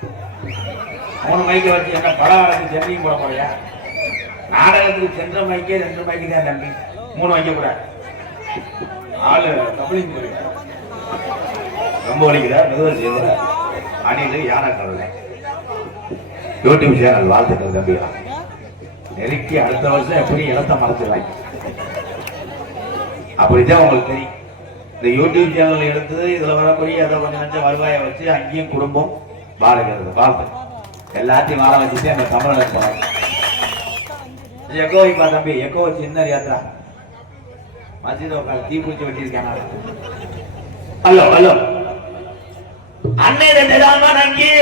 3 மைக்கை வச்சு என்ன படம் நடக்கு சென்னையும் போட போறியா? நாடகத்துக்கு சென்ற மைக்கே 2 மைக்கு தான் தம்பி, 3 வைக்க கூடாது. ஆளு கபலிங் போறீங்க, ரொம்ப வலிக்குதா? மெதுவாக செய்வ அணிலு யானை கடலை யூடியூப் சேனல் வாழ்த்துக்கள் தம்பிகளா. நெருக்கி அடுத்த வருஷம் எப்படி இடத்த மறைச்சிருவாங்க அப்படித்தான் உங்களுக்கு தெரியும். இந்த யூடியூப் சேனல் எடுத்து இதுல வரக்கூடிய அதை கொஞ்சம் கொஞ்சம் வருவாயை வச்சு அங்கேயும் குடும்பம் வாழுகிறது. வாழ்த்து எல்லாத்தையும் வாழ வச்சுட்டு அந்த தமிழ் இருப்பாங்க. எக்கோ வைப்பா தம்பி, எக்கோ வச்சு என்ன யாத்திரா மஸ்ஜித் உட்காந்து தீ பிடிச்சி வெட்டியிருக்கானா? ஹலோ ஹலோ அன்னை தந்தை தான் வணங்கி,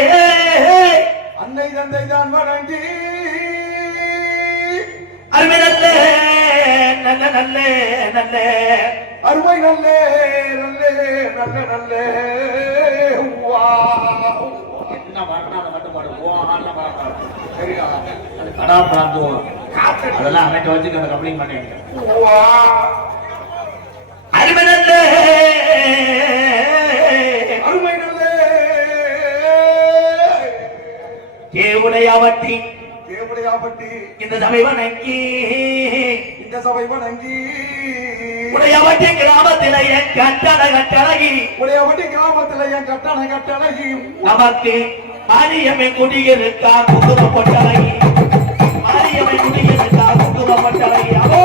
அன்னை தந்தை தான் வணங்கி, அருமை நல்ல நல்ல நல்ல நல்ல அருமை நல்ல நல்ல நல்ல நல்ல என்ன வரணும் மட்டும் அதெல்லாம் அமைக்க வச்சுட்டு அந்த கம்ப்ளைண்ட் பண்ணிங்க. அருமை நல்ல அருமை நல்ல தேவுடையாவட்டி தேவடையாபட்டி இந்த சபை வணங்கி, இந்த சபை வணங்கி, உடையாவட்டி கிராமத்தில என் கட்டளை கட்டழகி, உடையாபட்டி கிராமத்தில் என் கட்டணை கட்டழகி, நமக்கு மாரியம்மை குடியிருக்கா குங்குமப்பட்டழகி, மாரியம்மை குடியிருக்கா குங்குமப்பட்டழகி. அவோ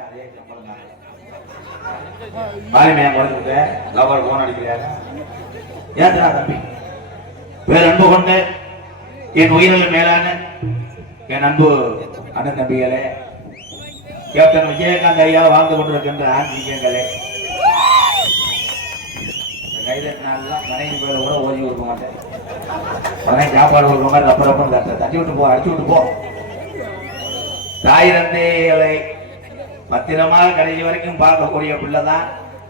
போனாங்க அதே சம்பளம் தான். பாலிமையா குறைஞ்சுட்டு லவர் போன் அடிக்கிறாங்க. ஏத்துறா தம்பி, வேற அன்பு கொண்டு என் உயிரில் மேலான என் அன்பு அண்ணன் தம்பிகளே, கேப்டன் விஜயகாந்த் ஐயா வாழ்ந்து கொண்டிருக்கின்ற ஆன்மீகங்களே, கைதட்டினாலாம் மனைவி பேர கூட ஓதி கொடுக்க மாட்டேன். உடனே சாப்பாடு கொடுக்க மாதிரி அப்புறம் தட்டி விட்டு போ, அடிச்சு விட்டு போ. தாய் தந்தைகளை பத்திரமாக கடைசி வரைக்கும் பார்க்கக்கூடிய பிள்ளைதான்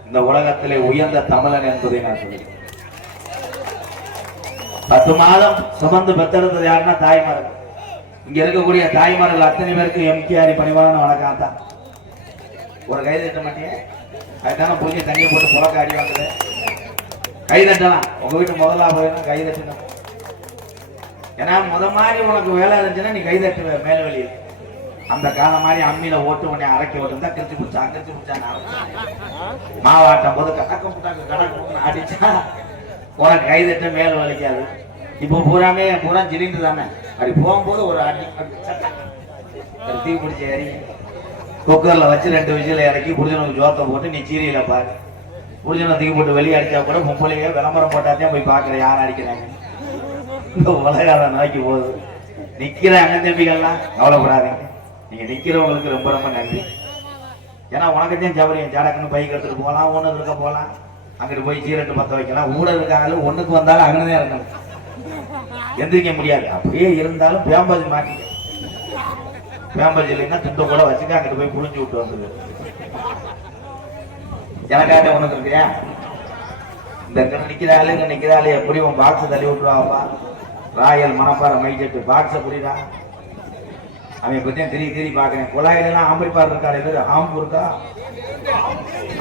இந்த உலகத்திலே உயர்ந்த தமிழன் என்பதை நான் சொல்லுவேன். 10 மாதம் சுமந்து பெற்றெடுத்தது யாருன்னா தாய்மார்கள். இங்க இருக்கக்கூடிய தாய்மார்கள் அத்தனை பேருக்கு எம்கேஆரி பணிவான வணக்கம் தான். ஒரு கை தட்ட மாட்டேன், அதுதானே பூஜை தண்ணியை போட்டு புழக்க அடி வாங்குது. கை தட்டலாம், உங்க வீட்டு முதலா போயிடும் கை தட்டணும். ஏன்னா மாதிரி உனக்கு வேலை இருந்துச்சுன்னா நீ கை தட்டுவ மேல வெளியில். அந்த காலம் மாதிரி அம்மியில ஓட்டு உடனே அரைக்க ஓட்டு தான் கிரிச்சு பிடிச்சா மாவாட்டும் போது கடக்கு அடிச்சா உனக்கு கை தட்ட மேல வலிக்காது. இப்போ பூரா சிலிண்டர் தானே, அப்படி போகும்போது ஒரு அடி தீ பிடிச்சி ஏறி குக்கர்ல வச்சு 2 விசில இறக்கி புரிஞ்சனுக்கு ஜோத்தை போட்டு நீ சீரியல பாரு. புரிஞ்சனை தூக்கி போட்டு வெளியே அடிச்சா கூட மும்பளையே விளம்பரம் போட்டாதான் போய் பாக்குற யாரும் அடிக்கிறாங்க. இந்த உலகாத நோக்கி போகுது. நிக்கிற அண்ணன் தம்பிகள்லாம் கவலைப்படாதீங்க, நீங்க நிக்கிறவங்களுக்கு ரொம்ப ரொம்ப நன்றி. ஏன்னா உனக்குத்தான் சவரியம் ஜாடக்குன்னு பைக் எடுத்துட்டு போகலாம், ஒண்ணு இருக்க போகலாம், அங்கிட்டு போய் சீரட்டு பத்த வைக்கலாம். ஊட இருக்காங்க ஒண்ணுக்கு வந்தாலும் அங்கனதான் இருக்கணும், எந்திரிக்க முடியாது. அப்படியே இருந்தாலும் பேம்பஸ் மாட்டி பேம்பஸ் இல்லைன்னா துண்டை கூட வச்சுக்க அங்கிட்டு போய் புழிஞ்சு விட்டு வந்தது. எனக்காக உனக்கு இருக்கியா? இந்த நிக்கிறாளே எப்படி உன் பாக்ஸ் தள்ளி விட்டுருவாப்பா. ராயல் மணப்பாறை மைச்செட்டு பாக்ஸ புரியுதா? அவன் பத்தியும் தெரிய பாக்குறேன். குழாயிலாம் ஆம்பரிப்பார் இருக்கா, ஆம்பு இருக்கா?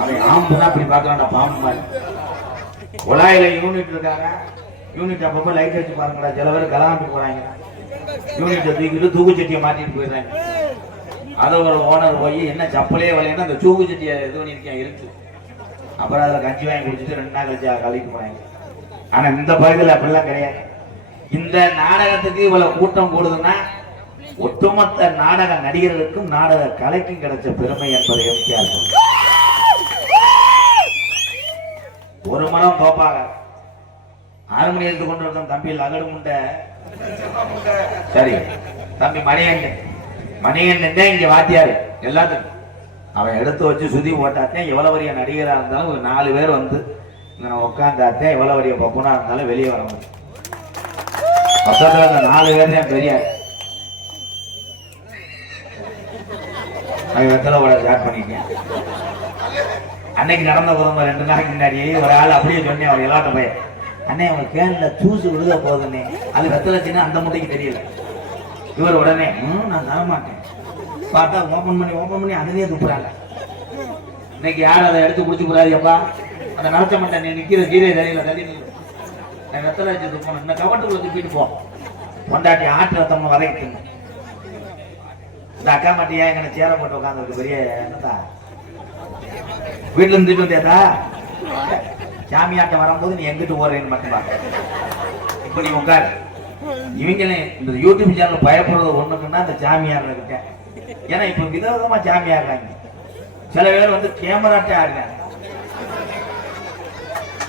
அவன் ஆம்புதான் அப்படி பாக்குறான்டா, பாம்பு மாதிரி. குழாயில யூனிட் இருக்காங்க, யூனிட் அப்பப்ப லைட் வச்சு பாருங்கடா. சில பேர் கலாம்பி போறாங்க, யூனிட்டை தூக்கிட்டு தூக்குச்சட்டியை மாட்டிட்டு போயிடுறாங்க. அதை ஒரு ஓனர் போய் என்ன சப்பலே வலைன்னா அந்த தூக்குச்சட்டியை இது பண்ணிருக்கேன் இருக்கு. அப்புறம் அதில் கஞ்சி வாங்கி குடிச்சிட்டு 2 நாள் கழிச்சு கழிக்கு போறாங்க. ஆனா இந்த பகுதியில் அப்படிலாம் கிடையாது. இந்த நாடகத்துக்கு இவ்வளவு கூட்டம் கூடுதுன்னா ஒட்டுமொத்த நாடக நடிகர்களுக்கும் நாடக கலைக்கும் கிடைச்ச பெருமை என்பதை எம்ஜிஆர். ஒரு மனம் தோப்பாக ஆறுமணி எடுத்து கொண்டிருக்கும் தம்பி அகடு முண்டை, சரி தம்பி மணிகண்டன் இங்க வாத்தியாரு எல்லாத்துக்கும். அவன் எடுத்து வச்சு சுதி போட்டாத்தேன் எவ்வளவு வரிய நடிகரா இருந்தாலும் ஒரு 4 பேர் வந்து உட்காந்தாத்தேன் எவ்வளவு வரிய பப்புனா இருந்தாலும் வெளியே வர முடியும். மொத்தத்துல அந்த 4 பேர் தான் பெரிய வெத்தலை ஓட ஸ்டார்ட் பண்ணிட்டேன். அன்னைக்கு நடந்த குடும்பம் 2 நாளைக்கு முன்னாடி ஒரு ஆள் அப்படியே சொன்னேன், அவர் எல்லாட்ட போய் அண்ணே அவங்க கேன்ல தூசு விழுத போகுதுன்னே, அது வெத்தலை சின்ன அந்த முட்டைக்கு தெரியல. இவர் உடனே நான் தர மாட்டேன் பார்த்தா ஓபன் பண்ணி அதுலயே துப்புறாங்க. இன்னைக்கு யாரும் அதை எடுத்து குடிச்சு கூடாது. எப்பா அந்த நடத்த மாட்டேன், நீ நிக்கிற கீரை தரையில தள்ளி நான் வெத்தலை வச்சு துப்பணும். இந்த கவட்டுக்குள்ள துப்பிட்டு போ, பொண்டாட்டி ஆட்டு ரத்தம் வரைக்கு. இந்த அக்கா மாட்டியா எங்க சேர போட்டு உட்காந்துருக்கு பெரிய என்னதா வீட்டுல இருந்துட்டு வந்தியாதா? சாமியாட்டம் வரும்போது நீ எங்கிட்டு ஓடுறேன்னு மட்டும் பாக்க. இப்ப நீ உட்காரு. இவங்களே இந்த யூடியூப் சேனல் பயப்படுறது ஒண்ணுக்குன்னா இந்த சாமியார் இருக்க. ஏன்னா இப்ப விதவிதமா சாமியாடுறாங்க. சில பேர் வந்து கேமராட்டே ஆடுறாங்க.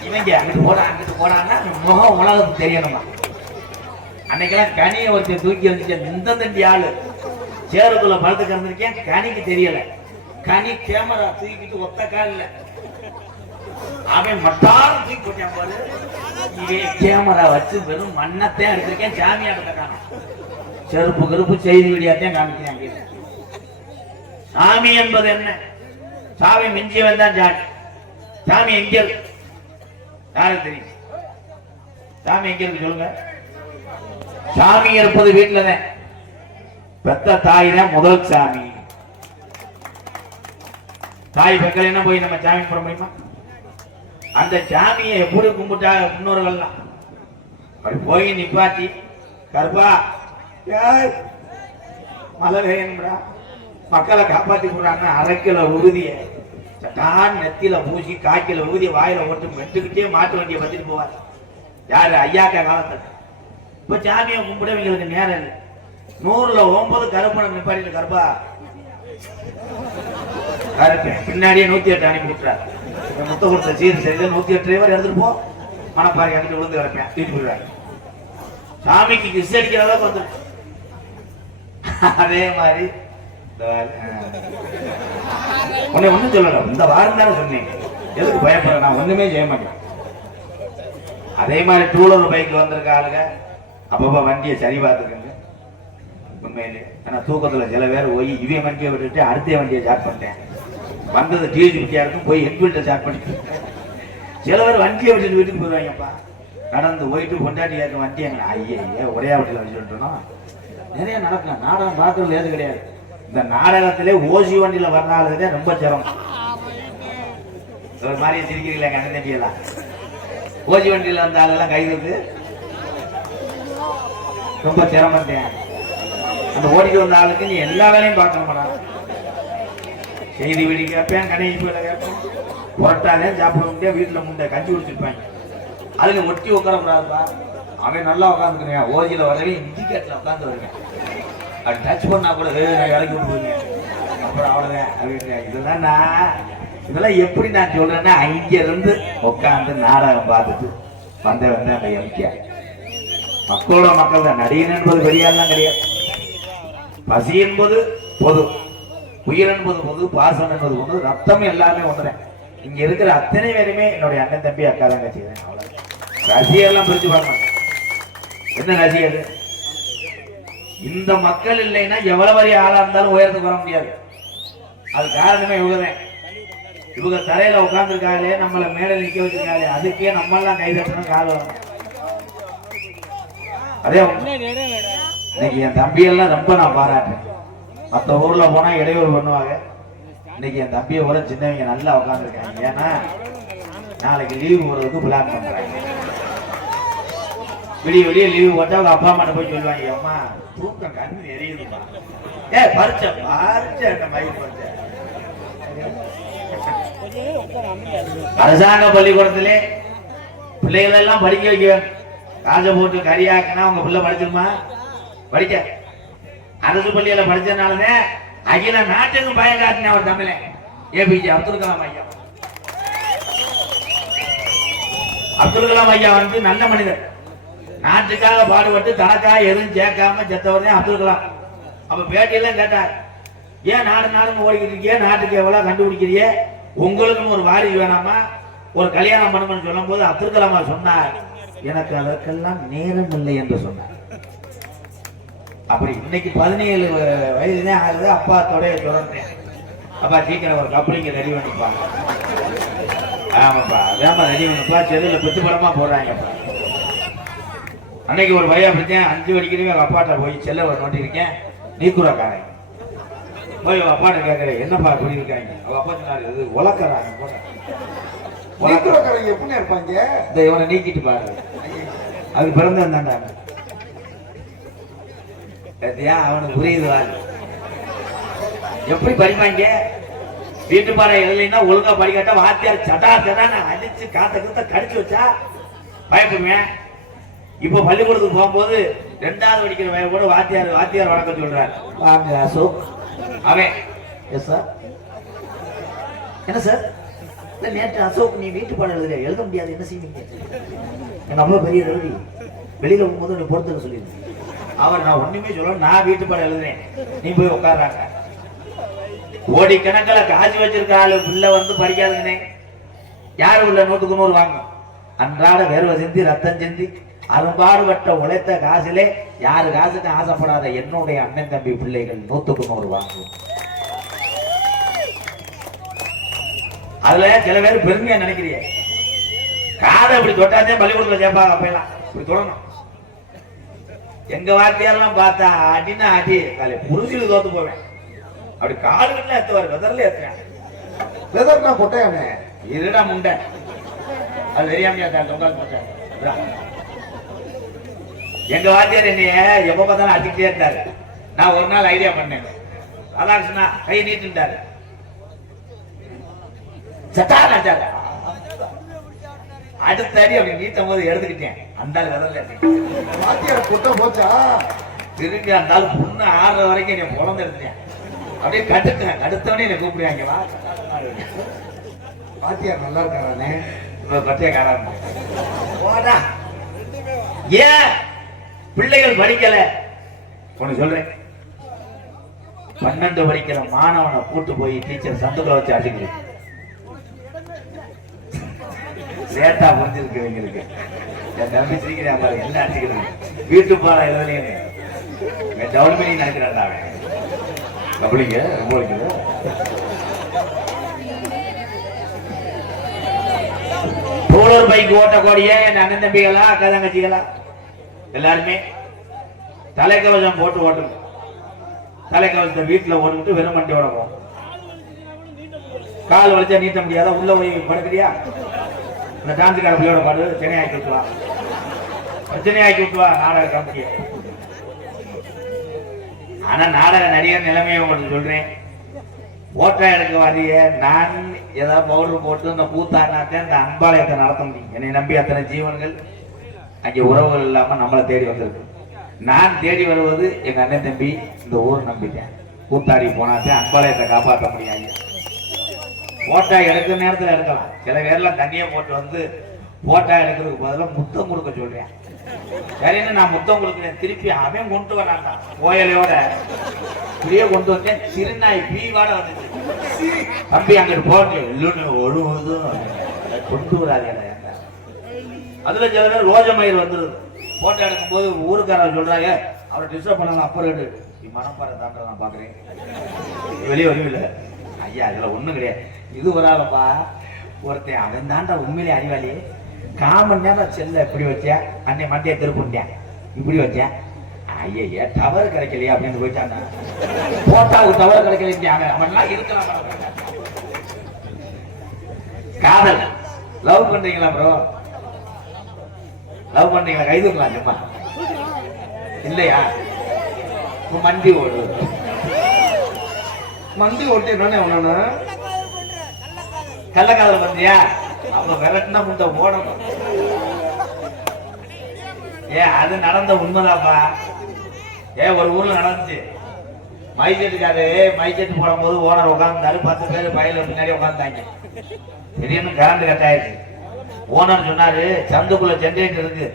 இவங்க அங்கிட்டு போடான்னா முகம் உலகத்துக்கு தெரியணுமா? அன்னைக்கெல்லாம் கனியை ஒருத்தர் தூக்கி வந்துச்சு. இந்த தண்டி ஆளு சேருக்குள்ள பழுத்து கிடந்திருக்கேன், கனிக்கு தெரியல. கனி கேமரா தூக்கிட்டு ஒத்த காலில் அவன் மட்டாரும் தூக்கி போட்டான் பாரு. கேமரா வச்சு வெறும் மண்ணத்தையும் எடுத்திருக்கேன், சாமியாட்ட காணும். செருப்பு கருப்பு செய்தி வீடியாத்தையும் காமிக்கிறாங்க. சாமி என்பது என்ன? சாமி மிஞ்சியவன் தான் சாமி. சாமி எங்க இருக்கு யாருக்கு தெரியும்? சாமி எங்க இருக்கு சொல்லுங்க. சாமி இருப்பது வீட்டுலதான். பெத்த தாய் தான் முதல் சாமி. தாய் பெண்கள் என்ன போய் நம்ம சாமி போட முடியுமா? அந்த சாமியை எப்படி கும்பிட்டா முன்னோர்கள்லாம் அப்படி போய் நிப்பாட்டி கருப்பா மழை வேணும்டா மக்களை காப்பாத்தி போடுறாங்க. 1/2 கிலோ உறுதியை சட்டான் நெத்தியில பூசி 1/4 கிலோ உறுதியை வாயில ஓட்டு மெட்டுக்கிட்டே மாட்டு வண்டியை வச்சுட்டு போவார். யாரு ஐயாக்க காலத்துல. இப்ப சாமியை கும்பிட இவங்களுக்கு நேரம் இல்லை. 100ல் 9 கருப்பணம் நிப்பாட்டிட்டு கருப்பா பின்னாடியே 108 அனுப்பி விட்டுறாரு. முத்த கொடுத்த சீர் சரியில்லை 108 டிரைவர் எடுத்துட்டு போ மனப்பாறை அங்கிட்டு விழுந்து கிடப்பேன் தூக்கிட்டு போயிடுவாரு. சாமிக்கு கிஸ் அடிக்கிற அளவுக்கு வந்து அதே மாதிரி ஒன்னும் சொல்லல. இந்த வாரம் தானே சொன்னேன், எதுக்கு பயப்படுற, நான் ஒண்ணுமே செய்ய மாட்டேன். அதே மாதிரி டூலர் பைக் வந்திருக்க ஆளுங்க அப்பப்ப வண்டியை சரி பார்த்துக்கங்க உண்மையிலே. ஆனா தூக்கத்துல சில பேர் போய் இவன் வண்டியை விட்டுட்டு அடுத்த வண்டியை ஸ்டார்ட் பண்ணிட்டேன். வந்தது டிஜிபிட்டியா இருக்கும், போய் ஹெட்வீல்ட ஸ்டார்ட் பண்ணிட்டு சில பேர் வண்டியை விட்டுட்டு வீட்டுக்கு போயிடுவாங்கப்பா. நடந்து போயிட்டு கொண்டாடி ஏற்ற வண்டி எங்க ஐயே ஒரே வண்டியில் வச்சுட்டோம். நிறைய நடக்கும். நாடகம் பார்க்கறது ஏது கிடையாது. இந்த நாடகத்திலே ஓசி வண்டியில வர்றாளுதே ரொம்ப சிரமம். ஒரு மாதிரி சிரிக்கிறீங்களா எங்க அண்ணன் தம்பியெல்லாம்? ஓசி வண்டியில வந்த ஆளெல்லாம் கைது ரொம்ப சிரமத்தேன். அந்த ஓடிட்டு வந்த ஆளுக்கு நீ எல்லா வேலையும் பார்க்கணுமாடா. செய்தி வீடு கேட்பேன், கடைக்கு போயில கேட்பேன், புரட்டாதே சாப்பிட முடியாது. வீட்டுல முண்டை கஞ்சி குடிச்சிருப்பாங்க, அதுல ஒட்டி உட்காரக்கூடாதுப்பா. அவன் நல்லா உட்காந்துக்கிறேன். ஓஜில வரவே இண்டிகேட்டர்ல உட்காந்து வருவேன். அது டச் பண்ணா கூட நான் வேலைக்கு விட்டு போயிருவேன். அப்புறம் அவ்வளவுதான் அப்படின்னு. இதெல்லாம் எப்படி நான் சொல்றேன்னா, இங்க இருந்து உட்காந்து நாடகம் பார்த்துட்டு வந்தேன் அந்த எம்கே மக்களோட மக்கள் தான். நடிகன் என்பது பெரியாலாம் கிடையாது. பசி என்பது பொது, உயிர் என்பது பொது, பாசம் என்பது பொது, ரத்தம் எல்லாமே ஒண்ணுறேன். இங்க இருக்கிற அத்தனை பேருமே என்னுடைய அண்ணன் தம்பி அக்கா தான் கட்சிதான். அவ்வளவு ரசிகர்லாம் பிரிச்சு பார்க்கணும். என்ன ரசிகர்? இந்த மக்கள் இல்லைன்னா எவ்வளவு பெரிய ஆளா இருந்தாலும் உயரத்துக்கு வர முடியாது. அது காரணமே இவங்கதான். இவங்க தலையில உட்கார்ந்துருக்காங்களே, நம்மள மேல நிக்க வச்சிருக்காங்களே, அதுக்கே நம்ம எல்லாம் கைதட்டணும், கால் வரணும். அதே இன்னைக்கு என் தம்பியெல்லாம் ரொம்ப நான் பாராட்டேன். மற்ற ஊர்ல போனா இடையூறு பண்ணுவாங்க. இன்னைக்கு என் தம்பியை கூட சின்னவங்க நல்லா உட்காந்துருக்காங்க. ஏன்னா நாளைக்கு லீவு போறதுக்கு பிளான் பண்றாங்க. விடிய லீவு போட்டா அவங்க அப்பா அம்மா போய் சொல்லுவாங்க, அம்மா தூக்கம் கண்ணு எரியுதுப்பா, பறிச்ச அந்த மயில் பறிச்ச. அரசாங்க பள்ளிக்கூடத்திலே பிள்ளைகள் எல்லாம் படிக்க வைக்க காசை போட்டு கரியாக்குனா உங்க பிள்ளை படிச்சிருமா? படிக்க. அரசு பள்ளியில படிச்சதுனாலதான் அகில நாட்டுக்கும் பயம் காட்டின ஒரு தமிழ ஏபிஜே அப்துல் கலாம் ஐயா. அப்துல் கலாம் ஐயா வந்து நல்ல மனிதர். நாட்டுக்காக பாடுபட்டு தனக்காக எதுவும் சேர்க்காம செத்தவர் தான் அப்துல் கலாம். அப்ப பேட்டியெல்லாம் கேட்டார், ஏன் நாடுன்னு ஓடிக்கிட்டு இருக்கிய, நாட்டுக்கு எவ்வளவு கண்டுபிடிக்கிறிய, உங்களுக்குன்னு ஒரு வாரிசு வேணாமா, ஒரு கல்யாணம் பண்ணணும்னு சொல்லும் போது அப்துல் கலாமா சொன்னார், எனக்கு அதற்கெல்லாம் நேரம் இல்லை என்று சொன்னார். அப்படி இன்னைக்கு 17 வயதுதான் ஆகுது. அப்பா தொடைய தொடர்ந்தேன். அப்பா சீக்கிரம் ஒரு கப்பலிங்க ரெடி பண்ணிப்பாங்க. ஆமாப்பா அதாம ரெடி பண்ணிப்பா. செல்லுல பெத்து படமா போடுறாங்கப்பா. அன்னைக்கு ஒரு பையன் அப்படித்தான் 5 வடிக்கிறவே அப்பாட்ட போய் செல்ல நோட்டிருக்கேன், நீக்குறக்காரன் போய் அப்பாட்ட கேட்கறேன், என்னப்பா இப்படி இருக்காங்க? அவ அப்பா சொன்னாரு, இது உலக்கறாங்க போட. எப்படி இருப்பாங்க? இந்த இவனை நீக்கிட்டு பாரு, அது பிறந்த வந்தாண்டாங்க. அவனுக்கு புரியுது எப்படி படிப்பாங்க. வீட்டு பாடம் எழுதினா ஒழுங்கா படிக்காட்டா வாத்தியார் சடான்னு அடிச்சு காத்த கடிச்சு வச்சா பயப்படுவேன். இப்ப பள்ளிக்கூடத்துக்கு போகும்போது 2வது படிக்கிற பையன் கூட வாத்தியார் வணக்கம் சொல்றாரு, வாங்க அசோக். அவன் எஸ் சார். என்ன சார்? நேற்று அசோக் நீ வீட்டு பாடம் எழுத முடியாது, என்ன செய்வீங்க? எங்க அவ்வளவு பெரிய எழுதி வெளியில போகும்போது பொறுத்துக்க சொல்லிடுங்க. அவர் நான் ஒண்ணுமே சொல்ல, நான் வீட்டு பாடம் எழுதுறேன், நீ போய் உட்கார்றாங்க. கோடிக்கணக்கில் காசு வச்சிருக்க ஆளு பிள்ளை வந்து படிக்காதுங்கன்னே. யாரு உள்ள 100க்கு 100 வாங்கும். அன்றாட வேர்வை சிந்தி ரத்தம் சிந்தி அரும்பாடுபட்ட உழைத்த காசிலே யாரு காசுக்கு ஆசைப்படாத என்னுடைய அண்ணன் தம்பி பிள்ளைகள் 100க்கு 100 வாங்கும். அதுல சில பேர் பெருமையா நினைக்கிறீங்க. காதை அப்படி தொட்டாதே பள்ளிக்கூடத்துல சேர்ப்பாங்க. அப்பெல்லாம் இப்படி தொடணும். எங்க வாத்தியாரெல்லாம் பார்த்தா அடினா அடி காலை புரிஞ்சுட்டு தோத்து போவேன். அப்படி காலுகள்லாம் ஏத்துவாரு, வெதர்ல ஏத்துவேன். வெதர்னா கொட்டையானே இருடா முண்டை, அது தெரியாமையா தொங்கால் போட்டேன். எங்க வாத்தியார் என்னைய எப்ப பார்த்தாலும் அடிக்கிட்டே இருந்தாரு. நான் ஒரு நாள் ஐடியா பண்ணேன், அதான் சொன்னா கை நீட்டுட்டாரு, சட்டாரு அடுத்த அடி அப்படி நீட்டும் போது எடுத்துக்கிட்டேன். அந்த வெதர்ல வாத்தியார் கொட்ட போச்சா திரும்பி அந்த புண்ணு 6 வரைக்கும் நீ புலந்து எடுத்துட்டேன். அப்படியே கடுத்தவனே என்னை கூப்பிடுவாங்க வா. பாத்தியார் நல்லா இருக்கானே. பத்தியக்காரன் போடா. ஏன் பிள்ளைகள் படிக்கல? ஒண்ணு சொல்றேன், 12 படிக்கிற மாணவனை கூட்டு போய் டீச்சர் சந்துக்குள்ள வச்சு அடிக்கிறது லேட்டா புரிஞ்சிருக்கு எங்களுக்கு. என் தம்பி சிரிக்கிறேன் பாரு, என்ன அடிக்கிறது வீட்டு பாடம் எழுதலையே டவுன் பண்ணி நினைக்கிறான்டா அவன். கபலிங்க ரொம்ப இருக்குது. ரோலர் பைக் ஓட்டக்கூடிய என் அண்ணன் தம்பிகளா அக்கா தங்கச்சிகளா எல்லாருமே தலைக்கவசம் போட்டு ஓட்டுங்க. தலைக்கவசத்தை வீட்டுல ஓட்டுக்கிட்டு வெறும் வண்டி ஓடணும். கால் வலிச்சா நீட்ட முடியாத உள்ள போய் படுக்கிறியா? இந்த டான்ஸுக்கார பிள்ளையோட பாடு சென்னை ஆக்கி விட்டுவா, பிரச்சனை ஆக்கி விட்டுவா நாடக கம்பெனியை. ஆனா நாடக நடிகர் நிலைமையை உங்களுக்கு சொல்றேன். ஓட்டா எடுக்க வரைய நான் ஏதாவது பவுடர் போட்டு இந்த கூத்தாடினாத்தான் இந்த அன்பாலயத்தை நடத்த முடியும். என்னை நம்பி அத்தனை ஜீவன்கள் அங்கே உறவுகள் இல்லாம நம்மளை தேடி வந்திருக்கு. நான் தேடி வருவது எங்க அண்ணன் தம்பி இந்த ஊர் நம்பிட்டேன். கூத்தாடி போனாத்தான் அன்பாலயத்தை காப்பாற்ற முடியாது. போட்டா எடுக்கிற நேரத்தில் எடுக்கலாம். சில பேர்லாம் தண்ணியை போட்டு வந்து போட்டா எடுக்கிறதுக்கு பதிலாக முத்தம் கொடுக்க சொல்றேன். சரின்னு நான் முத்தம் கொடுக்குறேன். திருப்பி அவன் கொண்டு வரான்டா கோயிலையோட இப்படியே கொண்டு வந்தேன். சிறுநாய் பீவாட வந்துச்சு. தம்பி அங்கிட்டு போட்டு இல்லுன்னு ஒழுகுதும் கொண்டு வராது. அதுல சில பேர் ரோஜமயிர் வந்துருது. போட்டோ எடுக்கும் போது ஊருக்காரர் சொல்றாங்க அவரை டிஸ்டர்ப் பண்ணாங்க. அப்புறம் எடு மனப்பாறை தாண்ட நான் பாக்குறேன் வெளியே வருவில்லை ஐயா. இதுல ஒண்ணும் கிடையாது. இது வராதப்பா ஒருத்தன் அவன் தாண்டா உண்மையிலே அறிவாளி. காமன் நேரம் செல்ல இப்படி வச்சேன், அன்னை மண்டையை திருப்பிட்டேன் இப்படி வச்சேன். ஐயா டவர் கிடைக்கலையா அப்படின்னு போயிட்டாங்க. போட்டாவுக்கு டவர் கிடைக்கலையாங்க. அவன்லாம் இருக்கலாம். காதல் லவ் பண்றீங்களா ப்ரோ? லவ் பண்றீங்களா? கைதுக்கலாம் சும்மா இல்லையா? மண்டி ஓடு மண்டி ஓட்டிடுறானே அவனா. கள்ளக்காதல் பண்றியா? அப்ப விரட்டினா முட்டை ஓடணும். அது நடந்த உண்மைதாப்பா. ஒரு ஊர்ல நடந்துச்சு. மைசெட்டுக்காரு மைசெட்டு போடும் போது ஓனர் உட்கார்ந்தாரு. 10 பேர் பயில பின்னாடி உட்கார்ந்தாங்க. திடீர்னு கரண்ட் கட் ஆயிடுச்சு. ஓனர் சொன்னாரு சந்துக்குள்ள ஜென்ரேட்டர் இருக்கு,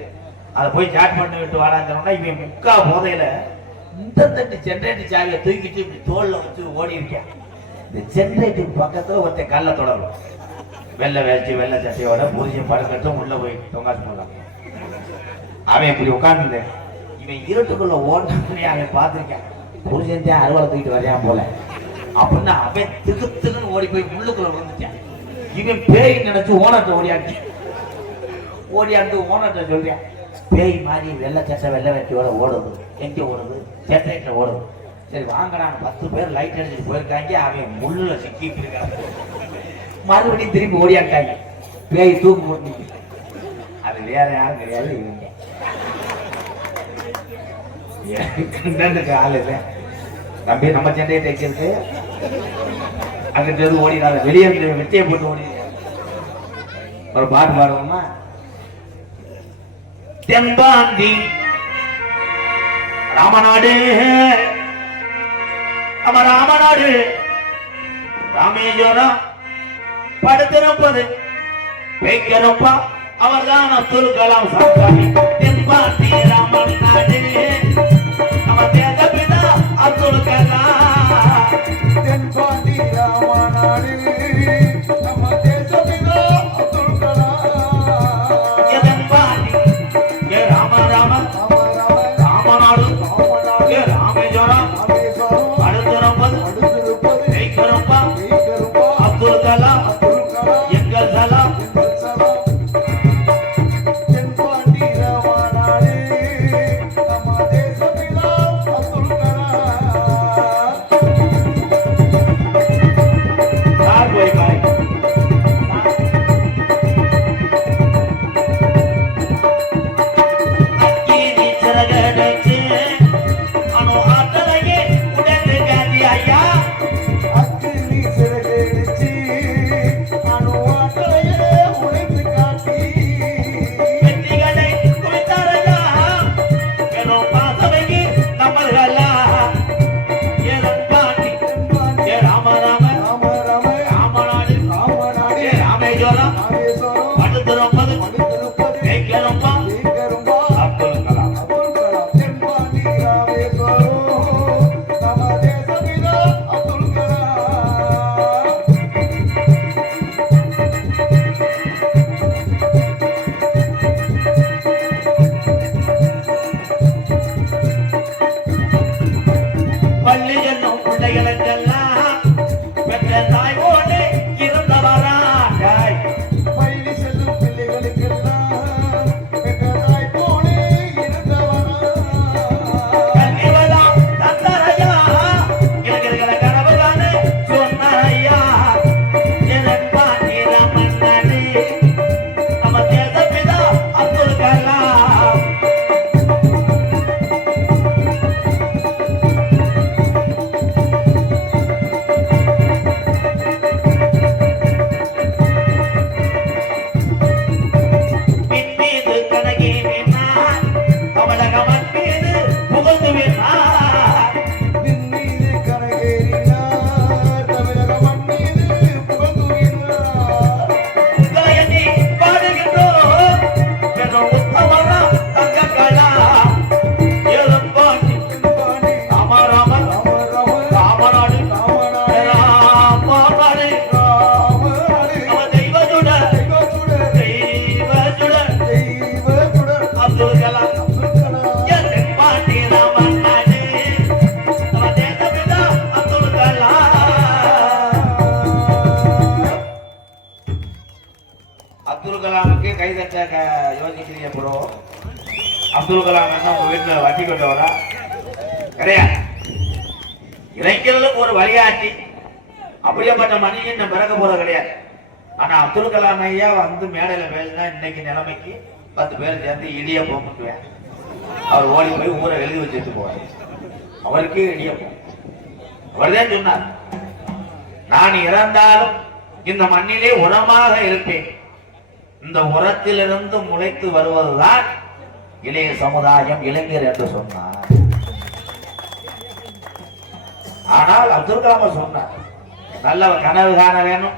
அதை போய் சாட் பண்ணி விட்டு வாடான்னு. இவன் முக்கா போதையில இந்த தட்டு ஜென்ரேட்டர் சாவியை தூக்கிட்டு இப்படி தோல்ல வச்சு ஓடி இருக்கேன். இந்த ஜென்ரேட்டர் பக்கத்துல ஒருத்தன் கல்ல தொடரும். வெள்ளை வேச்சு வெள்ளை சட்டையோட புரிஞ்சு படுக்கட்டும் உள்ள போய் தொங்காசு போடலாம். அவன் இப்படி உட்கார்ந்துருந்தேன். இவன் இருட்டுக்குள்ள ஓடனே அவன் பார்த்திருக்கான். புரிஞ்சு அறுவலை தூக்கிட்டு வரையான் போல அப்படின்னா அவன் திகுன்னு ஓடி போய் முள்ளுக்குள்ள விழுந்துட்டான். இவன் பேய் நினைச்சு ஓனர்ட்ட ஓடியாண்டு ஓனர்ட்ட சொல்றேன், பேய் மாதிரி வெள்ளை சட்டை வெள்ளை வேட்டியோட ஓடுது. எங்க ஓடுது? ஜென்ரேட்டர்ல ஓடுது. சரி வாங்கடான்னு 10 பேர் லைட் அடிச்சுட்டு போயிருக்காங்க. அவன் முள்ளுல சிக்கிட்டு இருக்கான். மறுபடியும் திரும்பி ஓடியாட்டாங்க. பேய் தூக்கு போட்டு. அது வேற யாரும் கிடையாது, இவங்க ஆள் இல்லை. நம்பி நம்ம ஜென்ரேட்டர் வச்சிருக்கு. அங்கிட்டு ஓடினால வெளியே வெட்டியை போட்டு ஓடி. ஒரு பாட்டு பாடுவோமா? தென்பாண்டி ராமநாடு நம்ம ராமநாடு ராமேஸ்வரம் படுத்திருப்பது வைக்கிறப்பா அவர்தான் அப்துல் கலாம் சாமி. தென்பாண்டி ராமநாடு நம்ம தேசப்பிதா அப்துல் கலாம். தென்பாண்டி ராமநாடு நம்ம தேசப்பிதா அப்துல் கலாம். தென்பாண்டி ஏ ராம ராம ராமநாடு ஏ ராமேஸ்வரம் படுத்திருப்பது வைக்கிறப்பா அப்துல் கலாம் எங்கள் சலாம். அப்துல் கலாமுக்கு கைதட்ட யோசிக்கிறீங்க ப்ரோ. அப்துல் கலாம் என்ன உங்க வீட்டுல வட்டி கொண்டவரா? கிடையாது. இளைஞர்களுக்கு ஒரு வழிகாட்டி அப்படியேப்பட்ட மனிதன் நம்ம பிறக்க போறது கிடையாது. ஆனா அப்துல் கலாம் ஐயா வந்து மேடையில பேசினா இன்னைக்கு நிலைமைக்கு 10 பேர் சேர்ந்து இடியப்பம் பண்ணுவேன். அவர் ஓடி போய் ஊரை எழுதி வச்சுட்டு போவார். அவருக்கே இடியப்பம். அவர்தான் சொன்னார், நான் இறந்தாலும் இந்த மண்ணிலே உரமாக இருப்பேன். இந்த உரத்திலிருந்து முளைத்து வருவதுதான் இளைய சமுதாயம், இளைஞர் என்று சொன்னார். ஆனால் அப்துல் கலாம் சொன்னார், நல்ல கனவு காண வேணும்,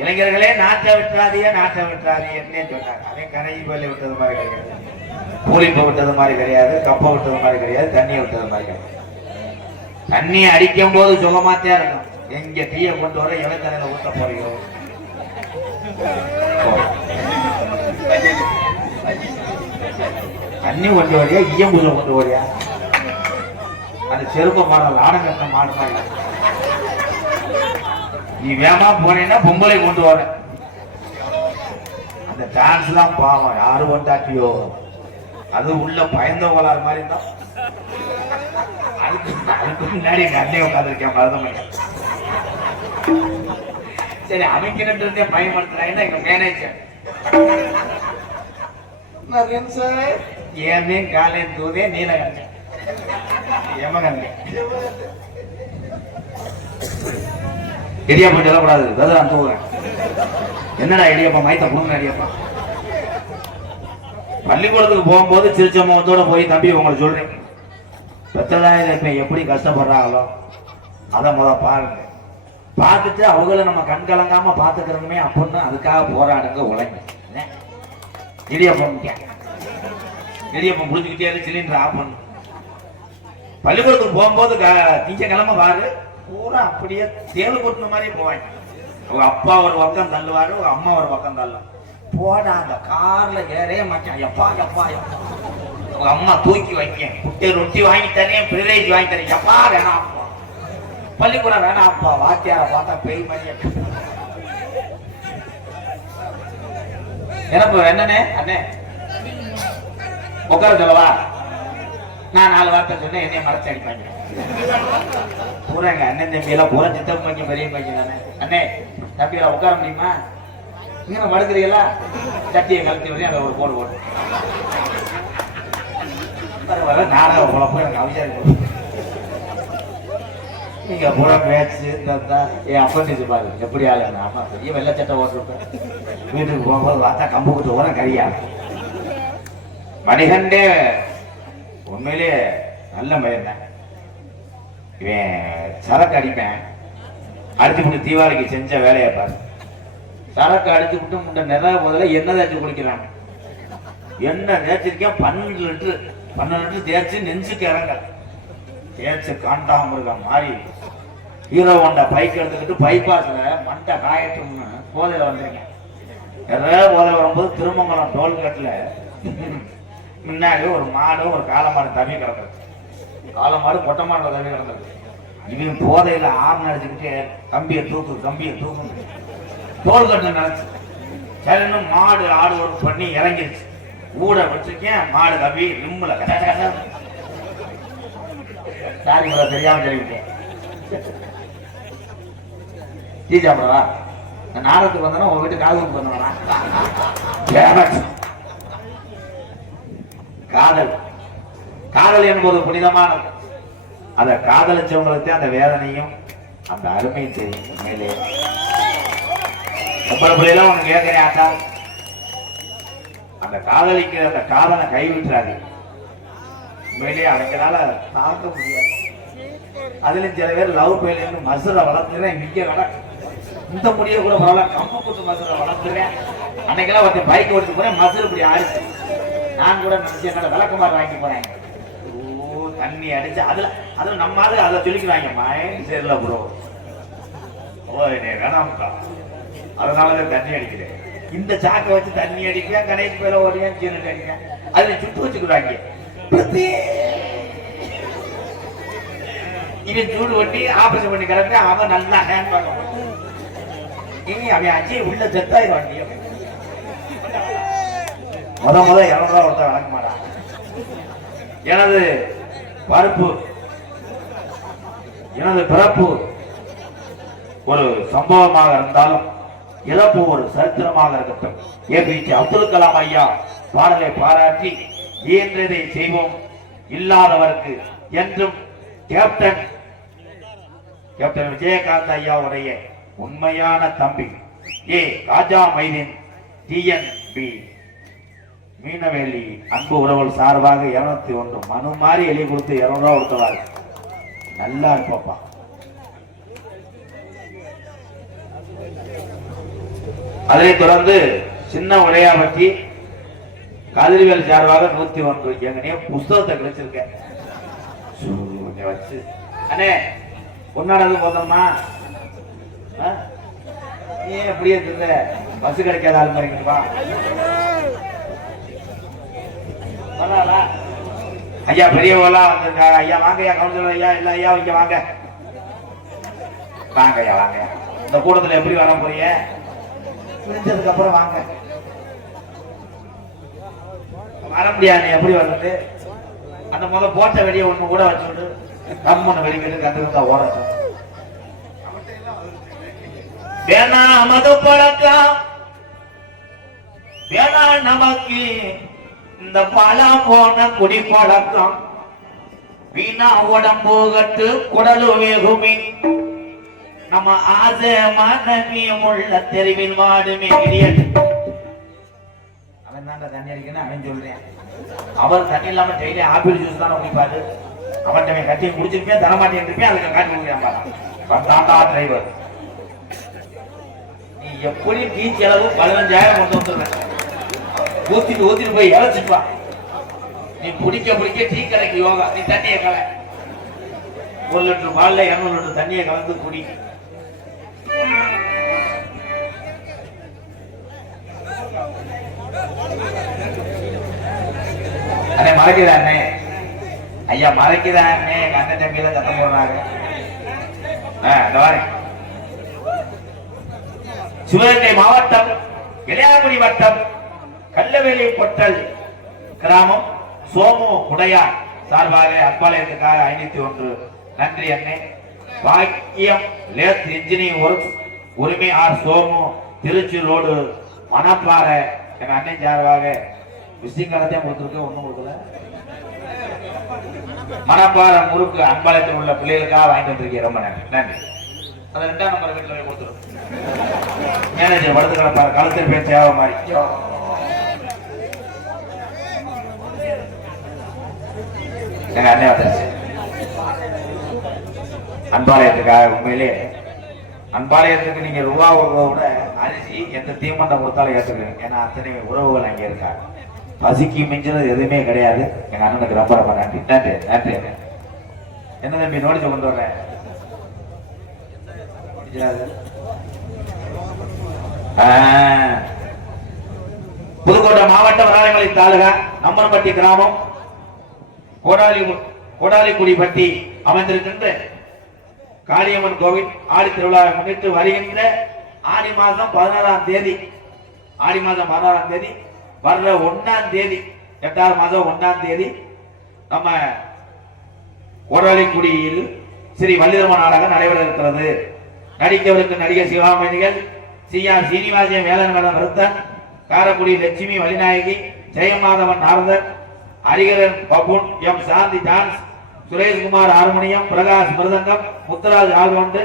இளைஞர்களே நாட்டை விட்டுறாதீங்க, நாட்டை விட்டுறாதீங்கன்னு சொன்னார். அதே கரையை போல விட்டது மாதிரி கிடையாது, பூலிப்பை விட்டது மாதிரி கிடையாது, கப்பை விட்டது மாதிரி கிடையாது, தண்ணியை விட்டது மாதிரி கிடையாது. தண்ணி அடிக்கும் போது சுகமாத்தே இருக்கும். எங்க தீய கொண்டு வர இளைஞர்களை ஊட்ட போறீங்க? தண்ணி கொண்டு வரியா, ஈயம்புல கொண்டு வரியா? அந்த செருப்ப மாடல் ஆடங்கட்ட மாடு. நீ வேமா போனீங்கன்னா பொம்பளை கொண்டு வர. அந்த டான்ஸ் எல்லாம் பாவம், யாரு கொண்டாட்டியோ அது உள்ள பயந்தவங்களார் மாதிரி தான். அதுக்கு முன்னாடி எங்க அண்ணே உட்காந்துருக்கேன் மருதமணி. சரி, அமைக்கிட்டு பயன்படுத்துறாங்கன்னா எங்க மேனேஜர் ஏமே காலை தூதே நீலகண்ட எமகண்ட இடியாப்பம் சொல்லக்கூடாது. வெதரான் தூங்குறேன். என்னடா இடியப்பா, மைத்த புடுங்க இடியப்பா. பள்ளிக்கூடத்துக்கு போகும்போது சிரிச்ச முகத்தோட போய், தம்பி உங்களை சொல்றேன், பெத்ததாயிரம் எப்படி கஷ்டப்படுறாங்களோ அதை பாருங்க. பார்த்துட்டு அவங்கள நம்ம கண் கலங்காம பார்த்துக்கிறோமே அப்படின்னு அதுக்காக போராடுங்க, உழைங்க. இடியப்பம் இடியப்பம் முடிச்சுக்கிட்டே சிலிண்டர் ஆஃப் பண்ணு. பள்ளிக்கூடத்துக்கு போகும்போது திங்கக்கிழமை வாரு பூரா அப்படியே தேல் கொட்டின மாதிரி போவாங்க. உங்க அப்பா ஒரு பக்கம் தள்ளுவாரு, உங்க அம்மா ஒரு பக்கம் தள்ளும். போட அந்த கார்ல ஏறே மாட்டேன். எப்பா எப்பா எப்பா உங்க அம்மா தூக்கி வைக்க, குட்டை ரொட்டி வாங்கி தரேன், பிரிவேஜ் வாங்கி தரேன். எப்பா வேணாம் அப்பா, பள்ளிக்கூடம் வேணாம் அப்பா. வாத்தியார பார்த்தா பெய் மாதிரி எனக்கு என்னண்ணே அண்ணே உட்கார சொல்லவா? நான் 4 வார்த்தை சொன்னேன், என்னைய மறைச்சு அடிப்பாங்க. பூராங்க அண்ணன் தம்பி எல்லாம் பூரா சித்தப்பு பையன் பெரிய பையன் தானே. அண்ணே தம்பியெல்லாம் உட்கார முடியுமா? இங்க மடுக்கிறீங்களா? சட்டியை கலத்தி வரையும் அதை ஒரு போடு போடு. பரவாயில்ல, நாடக குழப்பம் எனக்கு அவசியம். நீங்க பூரா பேச்சு தந்தா என் அப்பண்டிச்சு பாரு எப்படி ஆளு. ஆமா, பெரிய வெள்ளை சட்டை ஓட்டிருப்பேன். வீட்டுக்கு போகும்போது பார்த்தா கம்பு குத்து கூட கரியா. மணிகண்டே உண்மையிலேயே நல்ல பையன் தான். இவன் சரக்கு அடிப்பேன், அடிச்சு விட்டு தீபாவளிக்கு செஞ்ச வேலையை பாரு. சரக்கு அடிச்சு விட்டு முட்டை நிறைய முதல்ல எண்ணெய் தேய்ச்சி குளிக்கிறான். எண்ணெய் தேய்ச்சிருக்கேன் 12 லிட்டர் தேய்ச்சி நெஞ்சுக்கு இறங்க தேய்ச்சி காண்டாமிருகம் மாறி ஹீரோ ஹோண்டா பைக் எடுத்துக்கிட்டு பைபாஸ்ல மண்டை காயட்டும்னு போதையில வந்துருங்க. நிறைய போதை வரும்போது திருமங்கலம் டோல்கேட்ல முன்னாடி ஒரு மாடு ஒரு காளை மாடு தவி கிடக்குது. காளை மாடு பொட்டை மாடு தவி கிடக்குது. இவன் போதையில ஆர்ன் அடிச்சுக்கிட்டே கம்பியை தூக்கு டோல்கேட்ல நினைச்சு சரின்னு மாடு ஆடு ஒரு பண்ணி இறங்கிருச்சு. ஊட வச்சிருக்கேன், மாடு தவி ரிம்முல சாரி கூட தெரியாம சொல்லிவிட்டேன். ஜீஜாப்பா நாடகத்துக்கு வந்தா உங்க வீட்டு காதலுக்கு பண்ணுவானா? காதல் என்பது புனிதமானது. அதை காதலிச்சவங்களுக்கு அந்த வேதனையும் அந்த அருமையும் தெரியும். மேலே பிள்ளைலாம் ஒண்ணு கேட்கிறேன், ஆட்டா அந்த காதலிக்கிற அந்த காதலை கைவிட்டுறாது. உண்மையிலேயே அவங்களால தாக்க முடியாது. அதுல சில பேர் லவ் பெயிலிருந்து மசுரை வளர்த்துறேன். இந்த முடிய கூட பரவாயில்ல, கம்பு கூட்டு மசுரை வளர்த்துறேன். அன்னைக்கெல்லாம் ஒருத்தர் பைக் ஓட்டு போறேன், மசுரை இப்படி ஆயிடுச்சு. நான் கூட நினைச்சேன் விளக்கமாறு வாங்கி போறேன். ஓ தண்ணி அடிச்சு அதுல நம்ம அதை சொல்லிக்கிறாங்க, மைண்ட் சரியில்ல ப்ரோ, ஓ என்ன வேணாம்க்கா, அதனாலதான் தண்ணி அடிக்கிறேன். இந்த சாக்கை வச்சு தண்ணி அடிப்பேன், கணேஷ் பேர ஓடியா சீனட்டு அடிப்பேன். அதுல சுட்டு வச்சுக்கிறாங்க. இவன் சூடு ஒட்டி ஆபரேஷன் பண்ணி கிடக்கு. அவன் நல்லா ஹேண்ட் பார்க்க அவன் அஜய் உள்ள செத்தாயிரம் முத 200 ரூபா கொடுத்தா வழங்க மாட்டான். எனது பருப்பு, எனது பிறப்பு ஒரு சம்பவமாக இருந்தாலும் இறப்பு ஒரு சரித்திரமாக இருக்கட்டும். ஏபிஜே அப்துல் கலாம் ஐயா பாடலை பாராட்டி இயன்றதை செய்வோம், இல்லாதவருக்கு என்றும் கேப்டன் விஜயகாந்த் ஐயாவுடைய உண்மையான தம்பி ஏ ராஜா மைதீன் டிஎன்பி மீனவேலி அன்பு உறவுகள் சார்பாக 201 மனு மாதிரி எழுதி கொடுத்து 200 ரூபா கொடுத்தவாரு. நல்லா இருப்பப்பா. அதைத் தொடர்ந்து சின்ன உடையாபட்டி கதிர்வேல் சார்பாக 101. எங்கனே புஸ்தகத்தை கிடைச்சிருக்கேன் வச்சு அண்ணே பொன்னாடது போதோம்மா. ஏன் அப்படியே இருந்த பஸ் கிடைக்காத ஆள் மாதிரிப்பா. ஐயா பெரியவங்களா வந்திருக்காங்க. ஐயா வாங்க ஐயா, கவுன்சிலர் ஐயா, இல்ல ஐயா இங்க வாங்க வாங்க ஐயா வாங்க. இந்த கூட்டத்துல எப்படி வர போறீங்க? பிரிஞ்சதுக்கு அப்புறம் வாங்க. வர முடியாது, எப்படி வர்றது? அந்த முதல் போட்ட வெடியை ஒண்ணு கூட வச்சுட்டு கம்மொன்னு வெடிக்கிறது கத்துக்கிட்டா ஓடட்டும். வேணா மது பழக்கம், வேணா நமக்கு இந்த பழம் போன குடி பழக்கம். வீணா உடம்பு கட்டு குடலு வேகுமே, நம்ம ஆசை மனமியும் உள்ள தெருவில் வாடுமே. அவன் தான் தண்ணி அடிக்கணும் அவன் சொல்றேன். அவர் தண்ணி இல்லாம டெய்லி ஆப்பிள் ஜூஸ் தானே குடிப்பாரு. அவன்கிட்ட கட்டி குடிச்சிருப்பேன், தரமாட்டேன் இருப்பேன், அதுக்கு காட்டி கொடுக்குறேன் தாத்தா டிரைவர். நீ எப்படி டீ செலவு 15,000 கொண்டு வந்துடுறேன். ஊத்திட்டு போய் இறச்சிட்டு வா. நீ பிடிக்க டீ கடைக்கு யோகா. நீ தண்ணியை கலை 1 லிட்டர் பால்ல 200 லிட்டர் தண்ணியை கலந்து குடி. அண்ணே மறைக்கிறாண்ணே, ஐயா மறைக்கிறாண்ணே. எங்க அண்ணன் தம்பியில சத்தம் போடுறாங்க. சிவகங்கை மாவட்டம் இளையாங்குடி வட்டம் கல்லவேலி பொட்டல் கிராமம் சோமு உடையார் சார்பாக அப்பாலயத்துக்காக 501 நன்றி அண்ணே. பாக்கியம் லேத் இன்ஜினியரிங் ஒர்க் உரிமை ஆர் சோமு திருச்சி ரோடு மணப்பாறை எங்க அண்ணன் சார்பாக விசிங் காலத்தையும் கொடுத்துருக்கு, ஒண்ணும் கொடுக்கல. மணப்பாறை முறுக்கு அம்பாலயத்தில் உள்ள பிள்ளைகளுக்காக வாங்கிட்டு வந்திருக்கீங்க, ரொம்ப நன்றி நன்றி. அதை 2ஆம் நம்பர் வீட்டில் போய் கொடுத்துரும். மேனேஜர் படுத்து கிடப்பாரு, கழுத்தில் பேர் சேவை மாதிரி. எங்க அண்ணன் வந்துருச்சு அன்பாலயத்துக்காக. உண்மையிலே அன்பாலயத்துக்கு நீங்க ரூபா விட அரிசி எந்த தீமண்டம் கொடுத்தாலும் ஏற்றுக்கணும். ஏன்னா அத்தனை உறவுகள் அங்கே இருக்காங்க. பசிக்கு மிஞ்சினது எதுவுமே கிடையாது. எங்க அண்ணனுக்கு ரொம்ப ரொம்ப நன்றி நன்றி நன்றி. என்ன தம்பி நோடிச்சு கொண்டு வர்றேன். புதுக்கோட்டை மாவட்டம் வராயமலை தாலுகா நம்பன்பட்டி கிராமம் கோடாலிக்குடிப்பட்டி அமைந்திருக்கின்ற காளியம்மன் கோவில் ஆடி திருவிழாவை முன்னிட்டு வருகின்ற ஆடி மாதம் 16ஆம் தேதி, ஆடி மாதம் 16ஆம் தேதி வர்ற 1ஆம் தேதி 8ஆவது மாதம் 1ஆம் தேதி நம்ம கோடாலிக்குடியில் ஸ்ரீ வள்ளிதர்ம நாடகம் நடைபெற இருக்கிறது. நடிக்கவிருக்கும் நடிகர் சிவாமணிகள் சி.ஆர். சீனிவாசன் வேலன் வேலன் வருத்தன், காரக்குடி லட்சுமி வலிநாயகி, ஜெயமாதவன் நாரதன், ஹரிகரன் பபுன், எம் சாந்தி டான்ஸ், சுரேஷ்குமார் ஹார்மோனியம், பிரகாஷ் மிருதங்கம், முத்துராஜ் ஆல்வண்டு,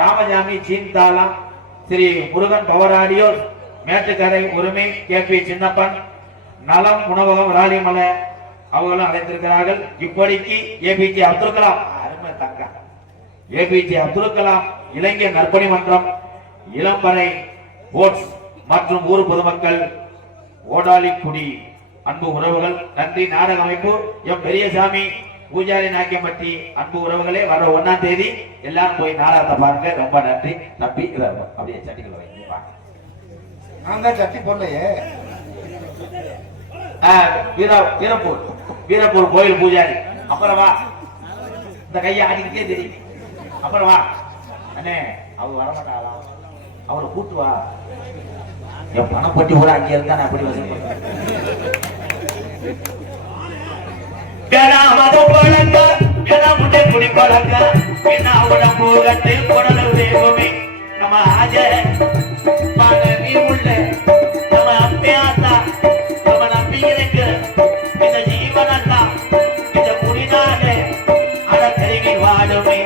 ராமசாமி சீன்தாளம், ஸ்ரீ முருகன் பவர் ஆடியோ, மேட்டுக்கரை உரிமை கே.பி. சின்னப்பன், நலம் உணவகம் ராலிமலை அவர்களும் அழைத்திருக்கிறார்கள். இப்படிக்கு ஏபிஜே அப்துல் கலாம் அருமை தங்க ஏபிஜே அப்துல் கலாம் இளைஞர் நற்பணி மன்றம், இளம்பறை போர்ட்ஸ் மற்றும் ஊர் பொதுமக்கள், ஓடாலிக்குடி அன்பு உறவுகள் நன்றி. நாடக அமைப்பு எம் பெரியசாமி பூஜாரி நாக்கியம்பட்டி அன்பு உறவுகளே, வர 1ஆம் தேதி எல்லாரும் போய் நாடகத்தை பாருங்க. ரொம்ப நன்றி தம்பி. அப்படியே சட்டிகள் வைங்க. நான் தான் சட்டி போடலையே. வீரப்பூர் கோயில் பூஜாரி. அப்புறம் வா, இந்த கையை ஆடிக்கிட்டே தெரியும். அப்புறம் வா அண்ணே, அவங்க வரமாட்டாங்களா? அவளை கூட்டு வா. என் பணப்பட்டி கூட அங்கே இருந்தா நான் அப்படி வசதி குடி பழங்க என்ன உடம்பு கட்டு குடல வேகுமே நம்ம ஆஜ நீ உள்ள நம்ம அப்பையாத்தா நம்ம நம்பிக்கிறக்கு இந்த ஜீவனத்தா இந்த குடிநாடு அத கருவி வாடுமே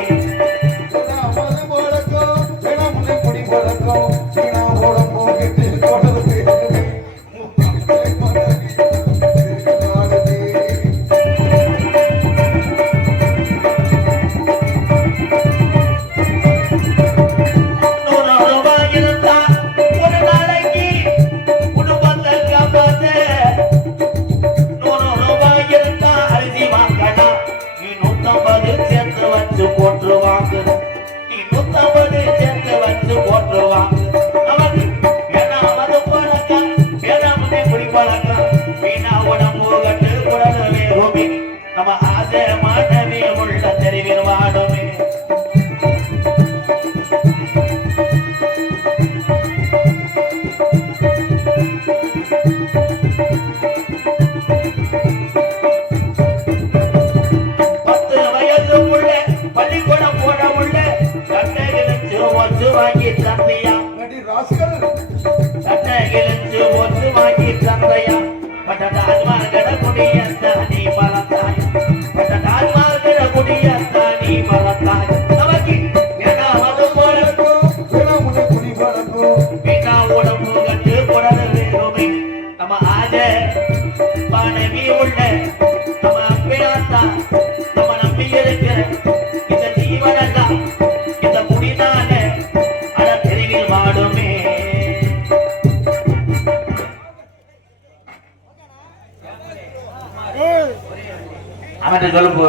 அவன் சொல்லுப்போ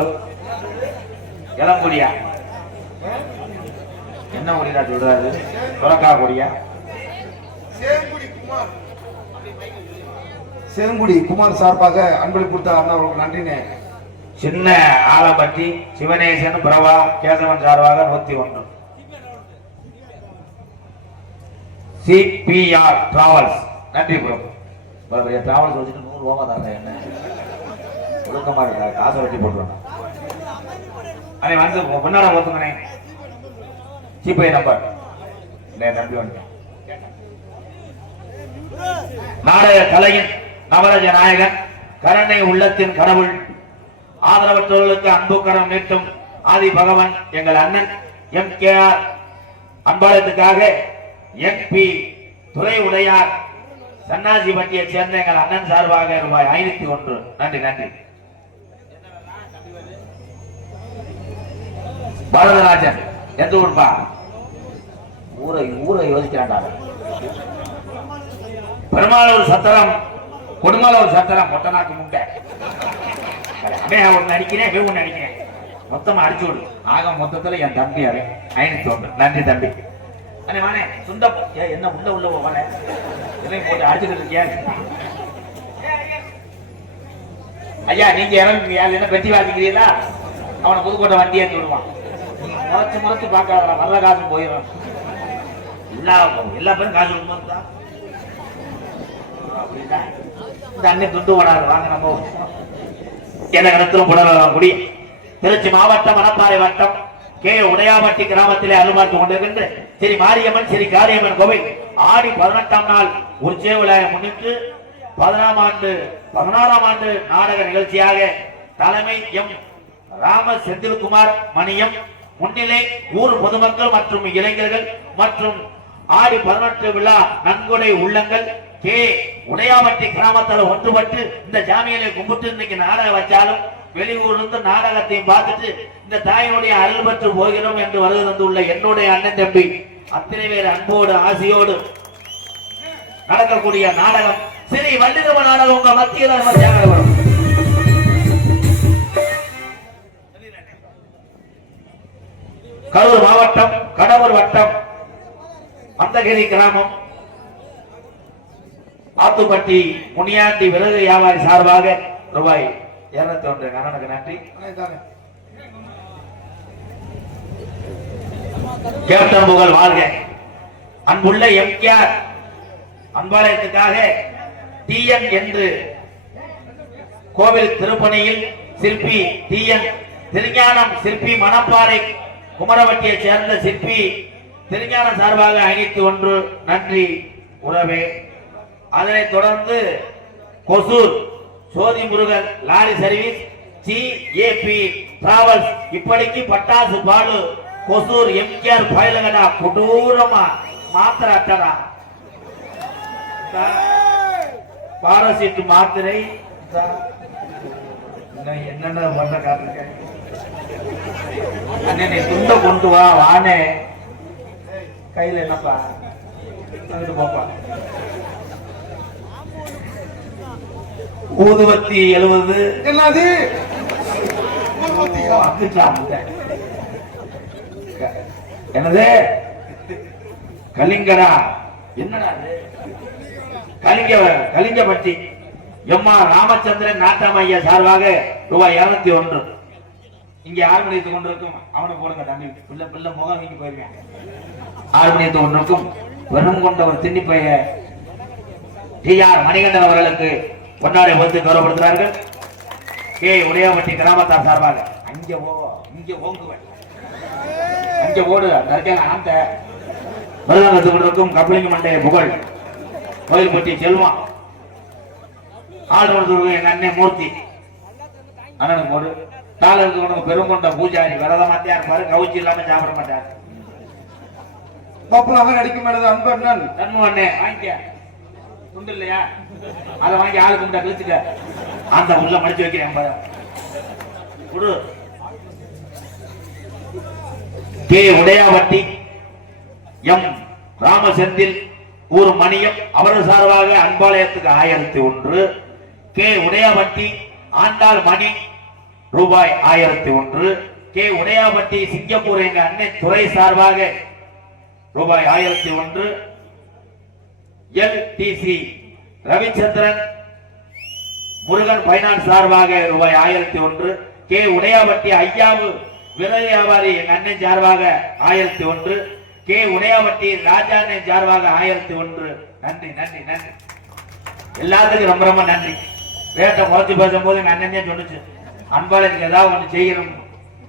இளம்பொடியா என்ன மொழியா சொல்றாரு? துறக்கா கொடியா? சேங்குடி குமார் சார்பாக அன்பளிப்பு கொடுத்த அண்ணா அவர்களுக்கு நன்றினே. சின்ன ஆலம்பட்டி சிவனேசன் பிரபா கேசவன் சார்பாக 101. CPR டிராவல்ஸ் நன்றி ப்ரோ. டிராவல்ஸ் வச்சுட்டு 100 ரூபா தரல என்ன ஒழுக்கமா இருக்கா? காசை வட்டி போட்டுருவாங்க. அதை வந்து முன்னாட ஒத்துங்கண்ணே. ஜிபே நம்பர் நம்பி வந்துட்டேன். நாடக கலையின் நவரஜ நாயகன் கருணை உள்ளத்தின் கடவுள் ஆதரவற்றவர்களுக்கு அன்பு கரம் நீட்டும் ஆதி பகவான் எங்கள் அண்ணன் MKR அன்பாளத்துக்காக MP துறை உடையார் சன்னாசிபட்டியை சேர்ந்த எங்கள் அண்ணன் சார்பாக ரூபாய் 501. நன்றி நன்றி. பாரதராஜன் எந்த ஊர்பா? ஊரை யோசிக்கிறாண்டா. பெருமாளூர் சத்திரம் கொடுமலூர் சத்திரம் மொட்டநாக்கு முட்டை ஒண்ணு அடிக்கிறேன் ஒண்ணு அடிக்கிறேன் மொத்தமா அடிச்சு விடு. ஆக மொத்தத்துல என் தம்பி 501. நன்றி தம்பி. அண்ணே வானே சுண்ட என்ன உள்ள வானே எல்லாம் போட்டு அடிச்சுட்டு இருக்கியா? ஐயா நீங்க இறங்குறியா என்ன பெட்டி வாங்கிக்கிறீங்களா? அவனை புதுக்கோட்டை வண்டி ஏற்றி விடுவான். முறைச்சு பார்க்காத வர்ற காசு போயிடும். எல்லா பேரும் காசு விடுமா அப்படின்னா இந்த அண்ணன் துண்டு ஓடாது. வாங்க நம்ம எந்த இடத்திலும் புடலாம் குடி. திருச்சி மாவட்டம் மணப்பாறை வட்டம் உடையாமட்டி கிராமத்திலே அருள்பார்த்து கொண்டிருக்கின்ற ஸ்ரீ மாரியம்மன் ஸ்ரீ காரியம்மன் கோவில் ஆடி 18ஆம் நாள் உற்சவ விழாவை முன்னிட்டு 16ஆம் ஆண்டு நாடக நிகழ்ச்சியாக தலைமை ராம செந்தில்குமார் மணியம் முன்னிலை ஊர் பொதுமக்கள் மற்றும் இளைஞர்கள் மற்றும் ஆடி 18 விழா நன்கொடை உள்ளங்கள் உடையாமட்டி கிராமத்தில் ஒன்றுபட்டு இந்த ஜாமியிலே கும்பிட்டு இன்னைக்கு நாடகம் வச்சாலும் வெளியூர்ந்து நாடகத்தையும் பார்த்துட்டு இந்த தாயினுடைய அருள் பெற்று போகிறோம் என்று வருகை தந்துள்ள என்னுடைய அண்ணன் தம்பி அத்தனை பேர் அன்போடு ஆசையோடு நடக்கக்கூடிய நாடகம் ஸ்ரீ வள்ளிதம நாடகம் உங்க மத்தியில் வரும். கரூர் மாவட்டம் கடவுர் வட்டம் அந்தகிரி கிராமம் ஆத்துப்பட்டி முனியாண்டி விறகு வியாபாரி சார்பாக ரூபாய் 201. அண்ணனுக்கு நன்றி. கேப்டன் புகழ் வாழ்க. அன்புள்ள எம்கேஆர் அன்பாலயத்துக்காக டிஎன் என்று கோவில் திருப்பணியில் சிற்பி டிஎன் திருஞானம் சிற்பி மணப்பாறை குமரவட்டியை சேர்ந்த சிற்பி திருஞானம் சார்பாக 501 நன்றி உறவே. அதனைத் தொடர்ந்து கொசூர் சோதி Murugan lorry service GAB travels இப்படிக்கு பட்டாசு பாலு கொசூர் எம்கேஆர் பயிலகடா கொடூரமா மாத்திரை பாரசீட் மாத்திரை என்னென்ன பண்ண காரணம் அண்ணே துண்ட கொண்டு வா வானே கையில என்னப்பா போப்பா. ஊதுவத்தி 70 என்னது என்னது கலிங்கடா என்னடா கலிங்கப்பட்டி எம்மா ராமச்சந்திரன் நாட்டாமையா சார்பாக ரூபாய் 201. இங்க ஆர்மணியத்துக் கொண்டிருக்கும் அவனை போடுங்க தம்பி பிள்ளை பிள்ளை முகம் வீங்கி போயிருக்கேன். ஆர்மணியத்துக் கொண்டிருக்கும் வெறும் கொண்ட ஒரு திண்ணிப்பைய டிஆர் மணிகண்டன் அவர்களுக்கு பொன்னாடை வந்து கௌரவப்படுத்துகிறார்கள். கே உடையாபட்டி கிராமத்தார் சார்பாக அங்கே இங்கே ஓங்குவேன் அங்கே ஓடு அந்த மருதங்கத்துக் கொண்டிருக்கும் கப்பலிங்க மண்டைய புகழ் கோயில்பட்டி செல்வம் ஆழ்வடுத்து எங்க அண்ணன் மூர்த்தி அண்ணனுக்கு போடு தாளருக்கு கொண்டு பெருங்கொண்ட பூஜாரி விரத மாத்தியா இருப்பாரு கவுச்சி இல்லாம சாப்பிட மாட்டாரு. பப்பலாக நடிக்க மாட்டது அன்பண்ணன் தன்மு அண்ணே வாங்கிக்க துண்டு இல்லையா அதை வாங்கி ஆளு குண்டா கழிச்சுக்க அந்த உள்ள மடிச்சு வைக்கிறேன் குடு. கே உடையாவட்டி எம் ராமசெந்தில் ஊர் மணியம் அவரது சார்பாக அன்பாலயத்துக்கு 1001. கே உடையாவட்டி ஆண்டாள் மணி ரூபாய் 1001. கே உடையாவட்டி சிங்கப்பூர் எங்க அண்ணன் துறை சார்பாக ரூபாய் 1001. எல்டிசி ரவிச்சந்திரன் முருகன் பைனான்ஸ் சார்பாக ரூபாய் 1001. கே உடையாவட்டி ஐயாவு விரை வியாபாரி எங்க அண்ணன் சார்பாக 1001. கே உடையாவட்டி ராஜா அண்ணன் சார்பாக 1001. நன்றி நன்றி நன்றி எல்லாத்துக்கும் ரொம்ப ரொம்ப நன்றி. ரேட்டை குறைச்சு பேசும்போது எங்க அண்ணனே சொன்னுச்சு அன்பாளருக்கு ஏதாவது ஒண்ணு செய்யணும்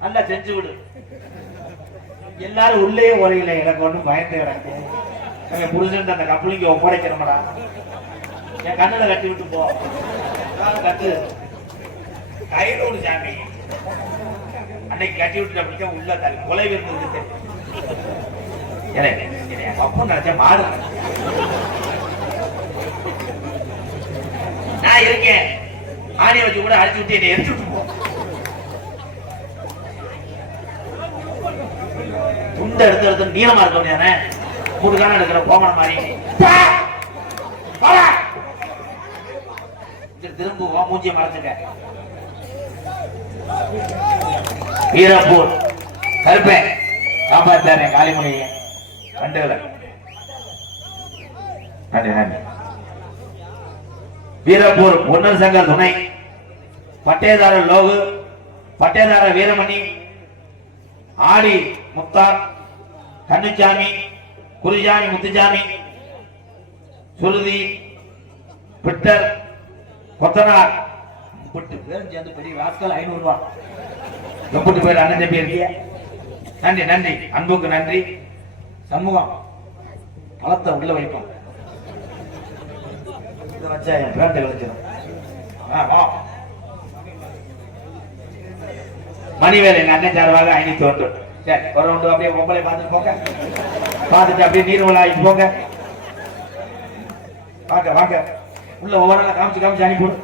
நல்லா செஞ்சு விடு. எல்லாரும் உள்ளே உரையில எனக்கு ஒண்ணும் பயந்து கிடக்கு எங்க புருஷன் அந்த கப்பலிங்க ஒப்படைக்கிறோம்டா என் கண்ணுல கட்டி விட்டு போ கட்டு கைரோடு சாமி அன்னைக்கு கட்டி விட்டு அப்படின்னா உள்ள தள்ளி கொலை விருந்து பப்பு நினைச்ச மாடு நான் இருக்கேன் ஆணி வச்சு கூட அடிச்சு விட்டு என்னை எரிச்சு விட்டு போ துண்டை எடுத்து நீளமா இருக்க முடியானே கூடுக்கான எடுக்கிற கோமண மாதிரி திரும்புவோம் மூஞ்சிய மறைச்சுக்க. வீரப்பூர் கருப்பேன் காப்பாத்தாரே காளிமணியை கண்டுல நன்றி நன்றி. வீரப்பூர் பொன்னர் சங்கர் துணை பட்டேதாரர் லோகு பட்டேதாரர் வீரமணி ஆடி முத்தார் கண்ணுச்சாமி குருஜாமி முத்துசாமி சுருதி பிட்டர் கொத்தனார் பேரும் சேர்ந்து பெரிய வாஸ்கல் 500 ரூபாய் எப்படி பேர் அண்ணன் தம்பி இருக்கிய நன்றி நன்றி அன்புக்கு நன்றி. சமூகம் பழத்தை உள்ள வைப்போம் இதை வச்சா என் பேட்டை விளைச்சிடும். மணிவேல் எங்க அண்ணன் சார்பாக 501. சரி ஒரு ரவுண்டு அப்படியே பொம்பளை பார்த்துட்டு போங்க பார்த்துட்டு அப்படியே நீர்வலை ஆகிட்டு போங்க வாங்க வாங்க உள்ள ஒவ்வொரு நாள் காமிச்சு காமிச்சு அனுப்பிவிடும்.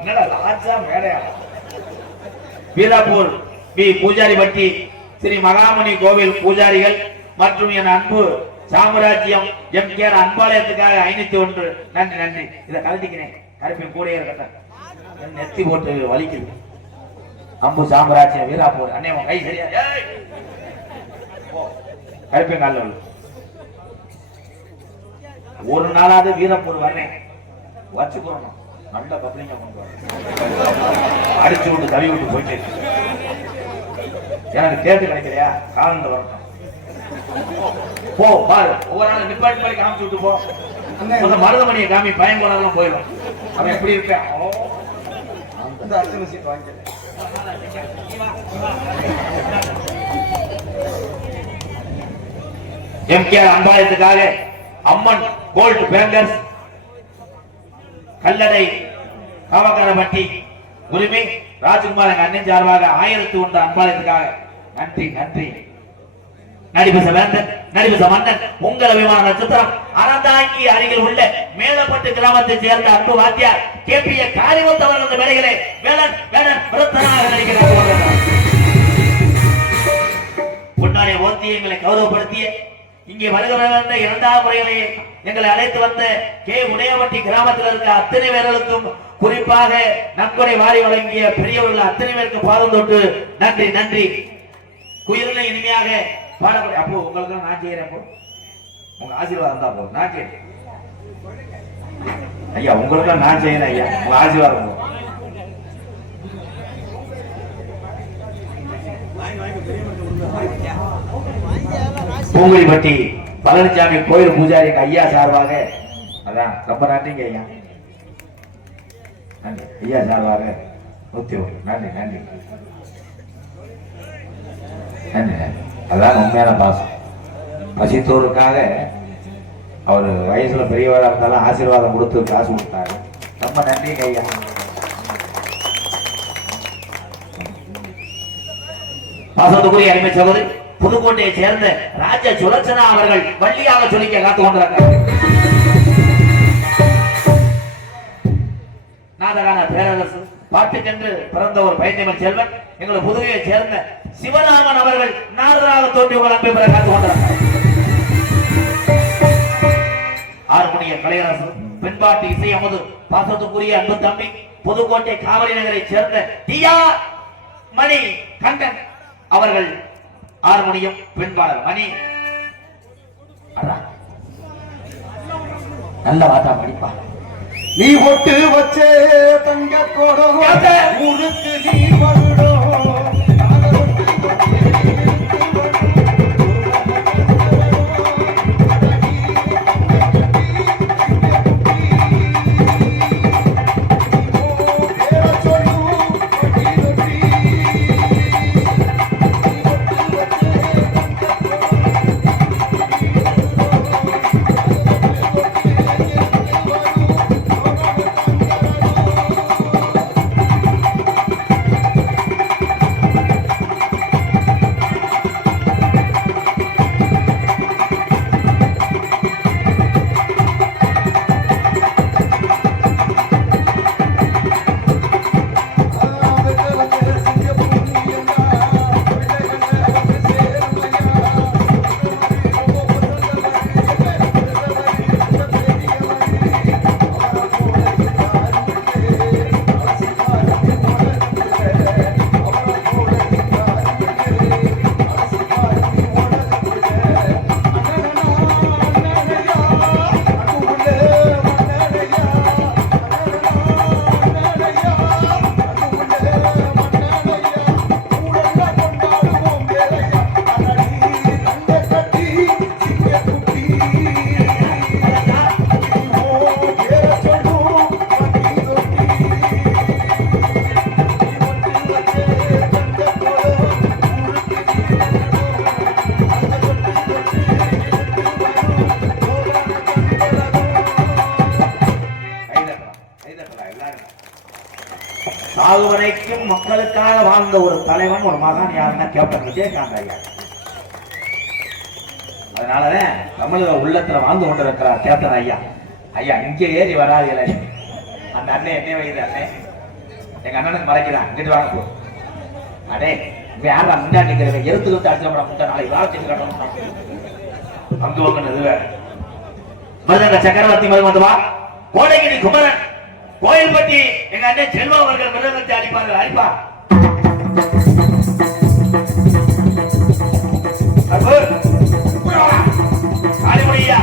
என்னடா ராஜா மேடையா. வீராப்பூர் பி பூஜாரி பட்டி ஸ்ரீ மகாமணி கோவில் பூஜாரிகள் மற்றும் என் அன்பு சாம்ராஜ்யம் எம்கேஆர் அன்பாலயத்துக்காக 501. நன்றி நன்றி. இதை கழட்டிக்கிறேன் கருப்பின் கூட இருக்கட்டும் நெத்தி போட்டு வலிக்குது. அம்பு சாம்ராஜ்யம் வீராப்பூர் அண்ணே உன் கை சரியா கருப்பின் காலில் ஒரு நாளாவது வீரப்பூர் வர்றேன் வச்சுக்கணும் நல்ல பப்ளிங்க கொண்டு வர அடிச்சு விட்டு தவி விட்டு போயிட்டு எனக்கு தேர்தல் கிடைக்கலையா காலந்து வரட்டும் போ பாரு ஒவ்வொரு நாள் நிப்பாட்டி மாதிரி காமிச்சு விட்டு போ. அண்ணே அந்த மருதமணியை காமி பயம் கொண்டாடலாம் போயிடும். அவன் எப்படி இருக்கான் அந்த அர்ச்சனை சீட் வாங்கிக்கிறேன். எம்கேஆர் அன்பாயத்துக்காக அம்மன் கோல்ட் பேங்கர்ஸ் கல்லடை காவக்காரப்பட்டி உரிமை ராஜ்குமார் எங்க அண்ணன் சார்பாக 1001 அன்பாயத்துக்காக நன்றி நன்றி. நடிபச வேந்தன் நடிபச மன்னன் உங்கள் விமான நட்சத்திரம் அறந்தாங்கி அருகில் உள்ள மேலப்பட்டு கிராமத்தை சேர்ந்த அன்பு வாத்தியார் கேபிஏ காரிமுத்து அவர்களது வேலைகளை வேலன் வேலன் விருத்தனாக நடிக்கிறார். பொன்னாடைய ஓத்தி எங்களை கௌரவப்படுத்திய இங்கே வருகிற வந்த 2வது முறையிலேயே எங்களை அழைத்து வந்த கே உடையவட்டி கிராமத்தில் இருக்க அத்தனை பேர்களுக்கும் குறிப்பாக நன்கொடை வாரி வழங்கிய பெரியவர்கள் அத்தனை பேருக்கு பாதம் தொட்டு நன்றி நன்றி. குயிலில் இனிமையாக பாடக்கூடிய அப்போ உங்களுக்கு நான் செய்யறேன். அப்போ உங்க ஆசீர்வாதம் தான் போதும். நான் செய்யறேன் ஐயா, உங்களுக்கு நான் செய்யறேன் ஐயா, உங்க ஆசீர்வாதம் போதும். பூங்குடிப்பட்டி பழனிசாமி கோயில் பூஜாரி ஐயா சார்பாக அதான் ரொம்ப நன்றிங்க ஐயா. நன்றி ஐயா சார்பாக 101 நன்றி நன்றி நன்றி நன்றி. அதான் உண்மையான பாசம். பசித்தோருக்காக அவர் வயசுல பெரியவராக இருந்தாலும் ஆசீர்வாதம் கொடுத்து காசு கொடுத்தாரு. ரொம்ப நன்றிங்க ஐயா. பாசத்துக்குரிய அருமை சகோதரி புதுக்கோட்டையை சேர்ந்த ராஜ சுலட்சணா அவர்கள் வள்ளியாக சொல்லிக்க காத்து கொண்டிருக்கிறார். நாடகான பேரரசு பாட்டுக்கென்று பிறந்த ஒரு பைத்தியமன் செல்வன் எங்கள் புதுவையை சேர்ந்த சிவராமன் அவர்கள் நாடராக தோன்றி உங்கள் அன்பை பெற காத்து கொண்டிருக்கிறார். ஆறுமணிய கலையரசு பெண்பாட்டு இசை அமுது பாசத்துக்குரிய அன்பு தம்பி புதுக்கோட்டை காவிரி நகரை சேர்ந்த டியா மணி கண்டன் அவர்கள் ஆறுமணியம் பெண்பாளர் மணி நல்ல வார்த்தா படிப்பா. நீ ஒட்டு வச்சே தங்க கோடம் ஊருக்கு நீ வருடோ சாகுவரைக்கும் மக்களுக்காக வாழ்ந்த ஒரு தலைவன் ஒரு மகான் யாருன்னா கேப்டன் விஜயகாந்த் ஐயா. அதனாலதான் தமிழக உள்ளத்துல வாழ்ந்து கொண்டிருக்கிறார் கேப்டன் ஐயா. ஐயா இங்கே ஏறி வராது அந்த அண்ணன் என்ன வயது அண்ணே எங்க அண்ணனுக்கு மறைக்கிறான் இங்கிட்டு வாங்க போ. அடே இங்க யாரா முன்னாடி நிக்கிறவன் எழுத்து வந்து அடிச்ச முட்டை நாளைக்கு வாரத்துக்கு கட்டணும் அங்கு வாங்கினது வேற. மருதங்க சக்கரவர்த்தி மருமதுவா கோடைகிரி குமரன் கோயில்பட்டி எங்க அண்ணன் செல்வா அவர்கள் மிருகத்தை அடிப்பார்கள். அடிப்பா காளிமுடியா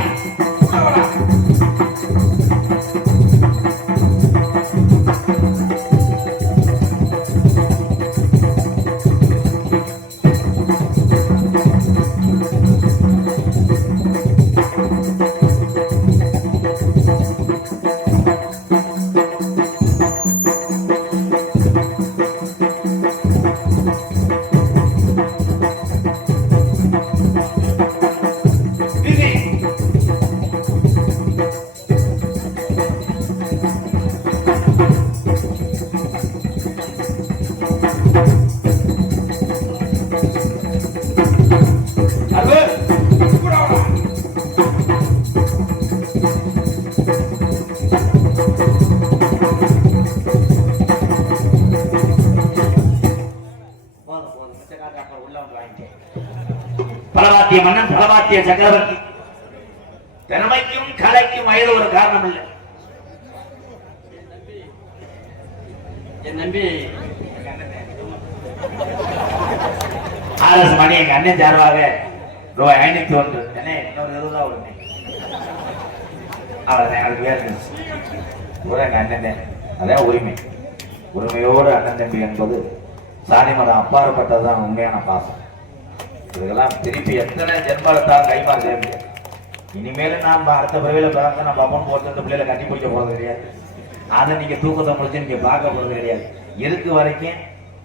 பலவாத்திய சக்கரவர்த்தி. திறமைக்கும் கலைக்கும் வயது ஒரு காரணம் இல்லை. என் நம்பி ஆர்எஸ் மணி எங்க அண்ணன் சார்பாக ரூபாய் 501 என்ன இன்னொரு 20 ரூபா வருங்க. அவ்வளவுதான், அதுக்கு வேற பூரா எங்க அண்ணன். அதான் உரிமையோடு அண்ணன் தம்பி என்பது சாதி மதம் அப்பாற்பட்டதுதான் உண்மையான பாசம். இதுக்கெல்லாம் திருப்பி எத்தனை ஜென்மத்தால் கைமாற செய்ய முடியாது. இனிமேலும் நாம் அடுத்த பிறவில பிறந்த நம்ம அப்பன் போட்டு இந்த பிள்ளைகளை கட்டி பிடிக்க போறது கிடையாது. அதை நீங்க தூக்கத்தை முடிச்சு நீங்க பார்க்க போறது கிடையாது. இருக்கு வரைக்கும்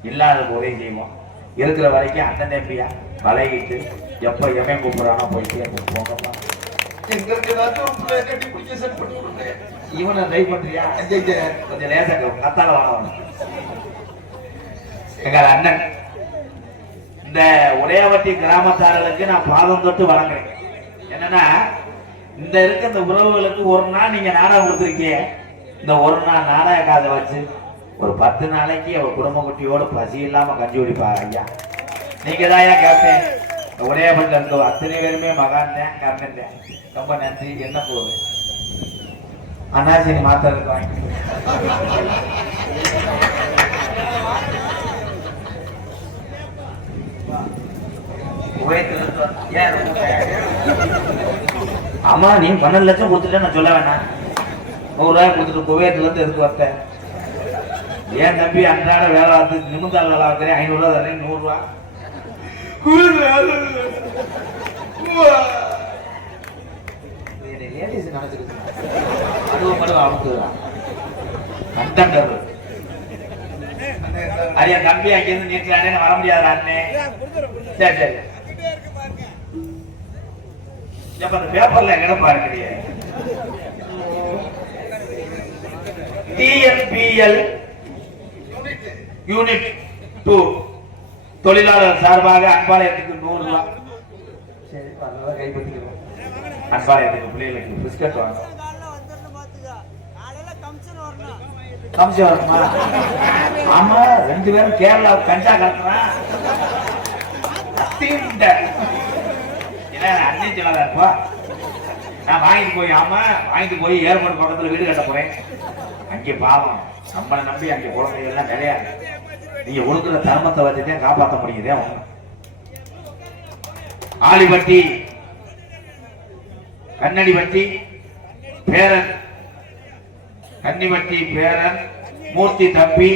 இல்லாத உதவி செய்வோம். இருக்கிற வரைக்கும் அண்ணன் தம்பியா பழகிட்டு எப்ப எவன் கூப்பிடுறானோ போயிட்டே போங்கப்பா. எங்களுக்கு ஏதாச்சும் ஒரு பிள்ளைய கட்டி பிடிக்க செட் பண்ணி விடுங்க. இவனை ட்ரை பண்றியா? கொஞ்சம் லேசா கத்தால வாழ எங்க அண்ணன் இந்த உடையாவட்டி கிராமத்தாரர்களுக்கு நான் பாதம் தொட்டு வழங்குறேன். என்னன்னா இந்த இருக்க இந்த உறவுகளுக்கு ஒரு நாள் நீங்க நாடகம் கொடுத்துருக்கீங்க. இந்த ஒரு நாள் நாடக காதை வச்சு ஒரு 10 நாளைக்கு அவ குடும்ப குட்டியோட பசி இல்லாம கஞ்சி குடிப்பாரு ஐயா. நீங்க தான் கேட்டேன். உடையாவட்டில இருக்க அத்தனை பேருமே மகான் தான் கர்ணன் தான். ரொம்ப நன்றி. என்ன போகுது அண்ணாச்சி மாத்த இருக்க ஆமா நீ 12 லட்சம் கொடுத்துட்டு நான் சொல்ல வேணாம். 100 ரூபாய் கொடுத்துட்டு குவைத்துல இருந்து எடுத்து வரேன். ஏன் தம்பி அன்றாட வேலை பார்த்து நிமிந்தாள் வேலை பார்க்கிறேன். 500 ரூபா தரேன். 100 ரூபா தம்பி அங்கிருந்து நீட்டலானே வர முடியாது அண்ணே. சரி சரி அந்த பேப்பர்ல எங்கடப்பா இருக்கிறீங்க? டிஎன்பிஎல் யூனிட் 2 தொழிலாளர் சார்பாக அன்பாலயத்துக்கு 100 ரூபாய். சரி கைப்பற்றிக்கிறோம். அன்பாலயத்துக்கு பிள்ளைகளுக்கு பிஸ்கட் வாங்க. கம்சி வரணுமா? ஆமா 2 பேரும் கேரளா கஞ்சா கலக்குறான். அண்ணன் சொல்லாத இருப்பா. நான் வாங்கிட்டு போய் ஏர்போர்ட் பக்கத்துல வீடு கட்ட போறேன். அங்கே பாவம் நம்மளை நம்பி அங்கே குழந்தைகள் எல்லாம் கிடையாது. நீங்க ஒழுங்குற தர்மத்தை வச்சுட்டே காப்பாற்ற முடியுதே. ஆலிபட்டி கன்னடிபட்டி பேரன் கன்னிபட்டி பேரன் மூர்த்தி தம்பி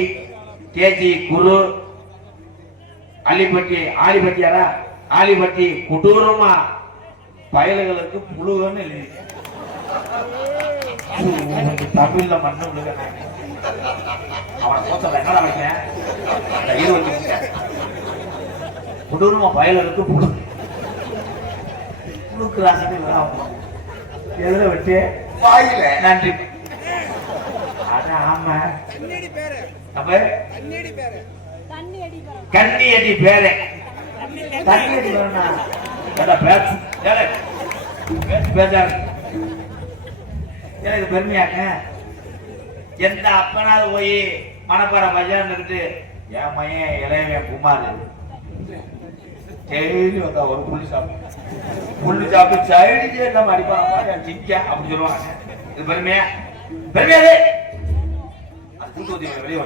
கேஜி குரு ஆலிபட்டியாரா ஆலிபட்டி கொடூரமா பயல்களுக்கு புழுகன்னு எழுதி தமிழ்ல மண்ணு விழுக. அவனை போத்தல என்னடா வைக்கிறேன் கொடூரமா பயல்களுக்கு புழுக்கு ராசிக்கு எதிர விட்டு வாயில நன்றி. அதான் ஆமா கண்ணியடி பேரே தண்ணி எனக்கு பெருமையாக்க. எந்த அப்பனாவது போய் மணப்பாறை பையன் இருந்துட்டு என் பையன் இளையவன் குமார் டெய்லி வந்தா ஒரு புள்ளி சாப்பிட்டு சைடு நம்ம அடிப்பான சிக்க அப்படி சொல்லுவாங்க. இது பெருமையா பெருமையாது. வெளியே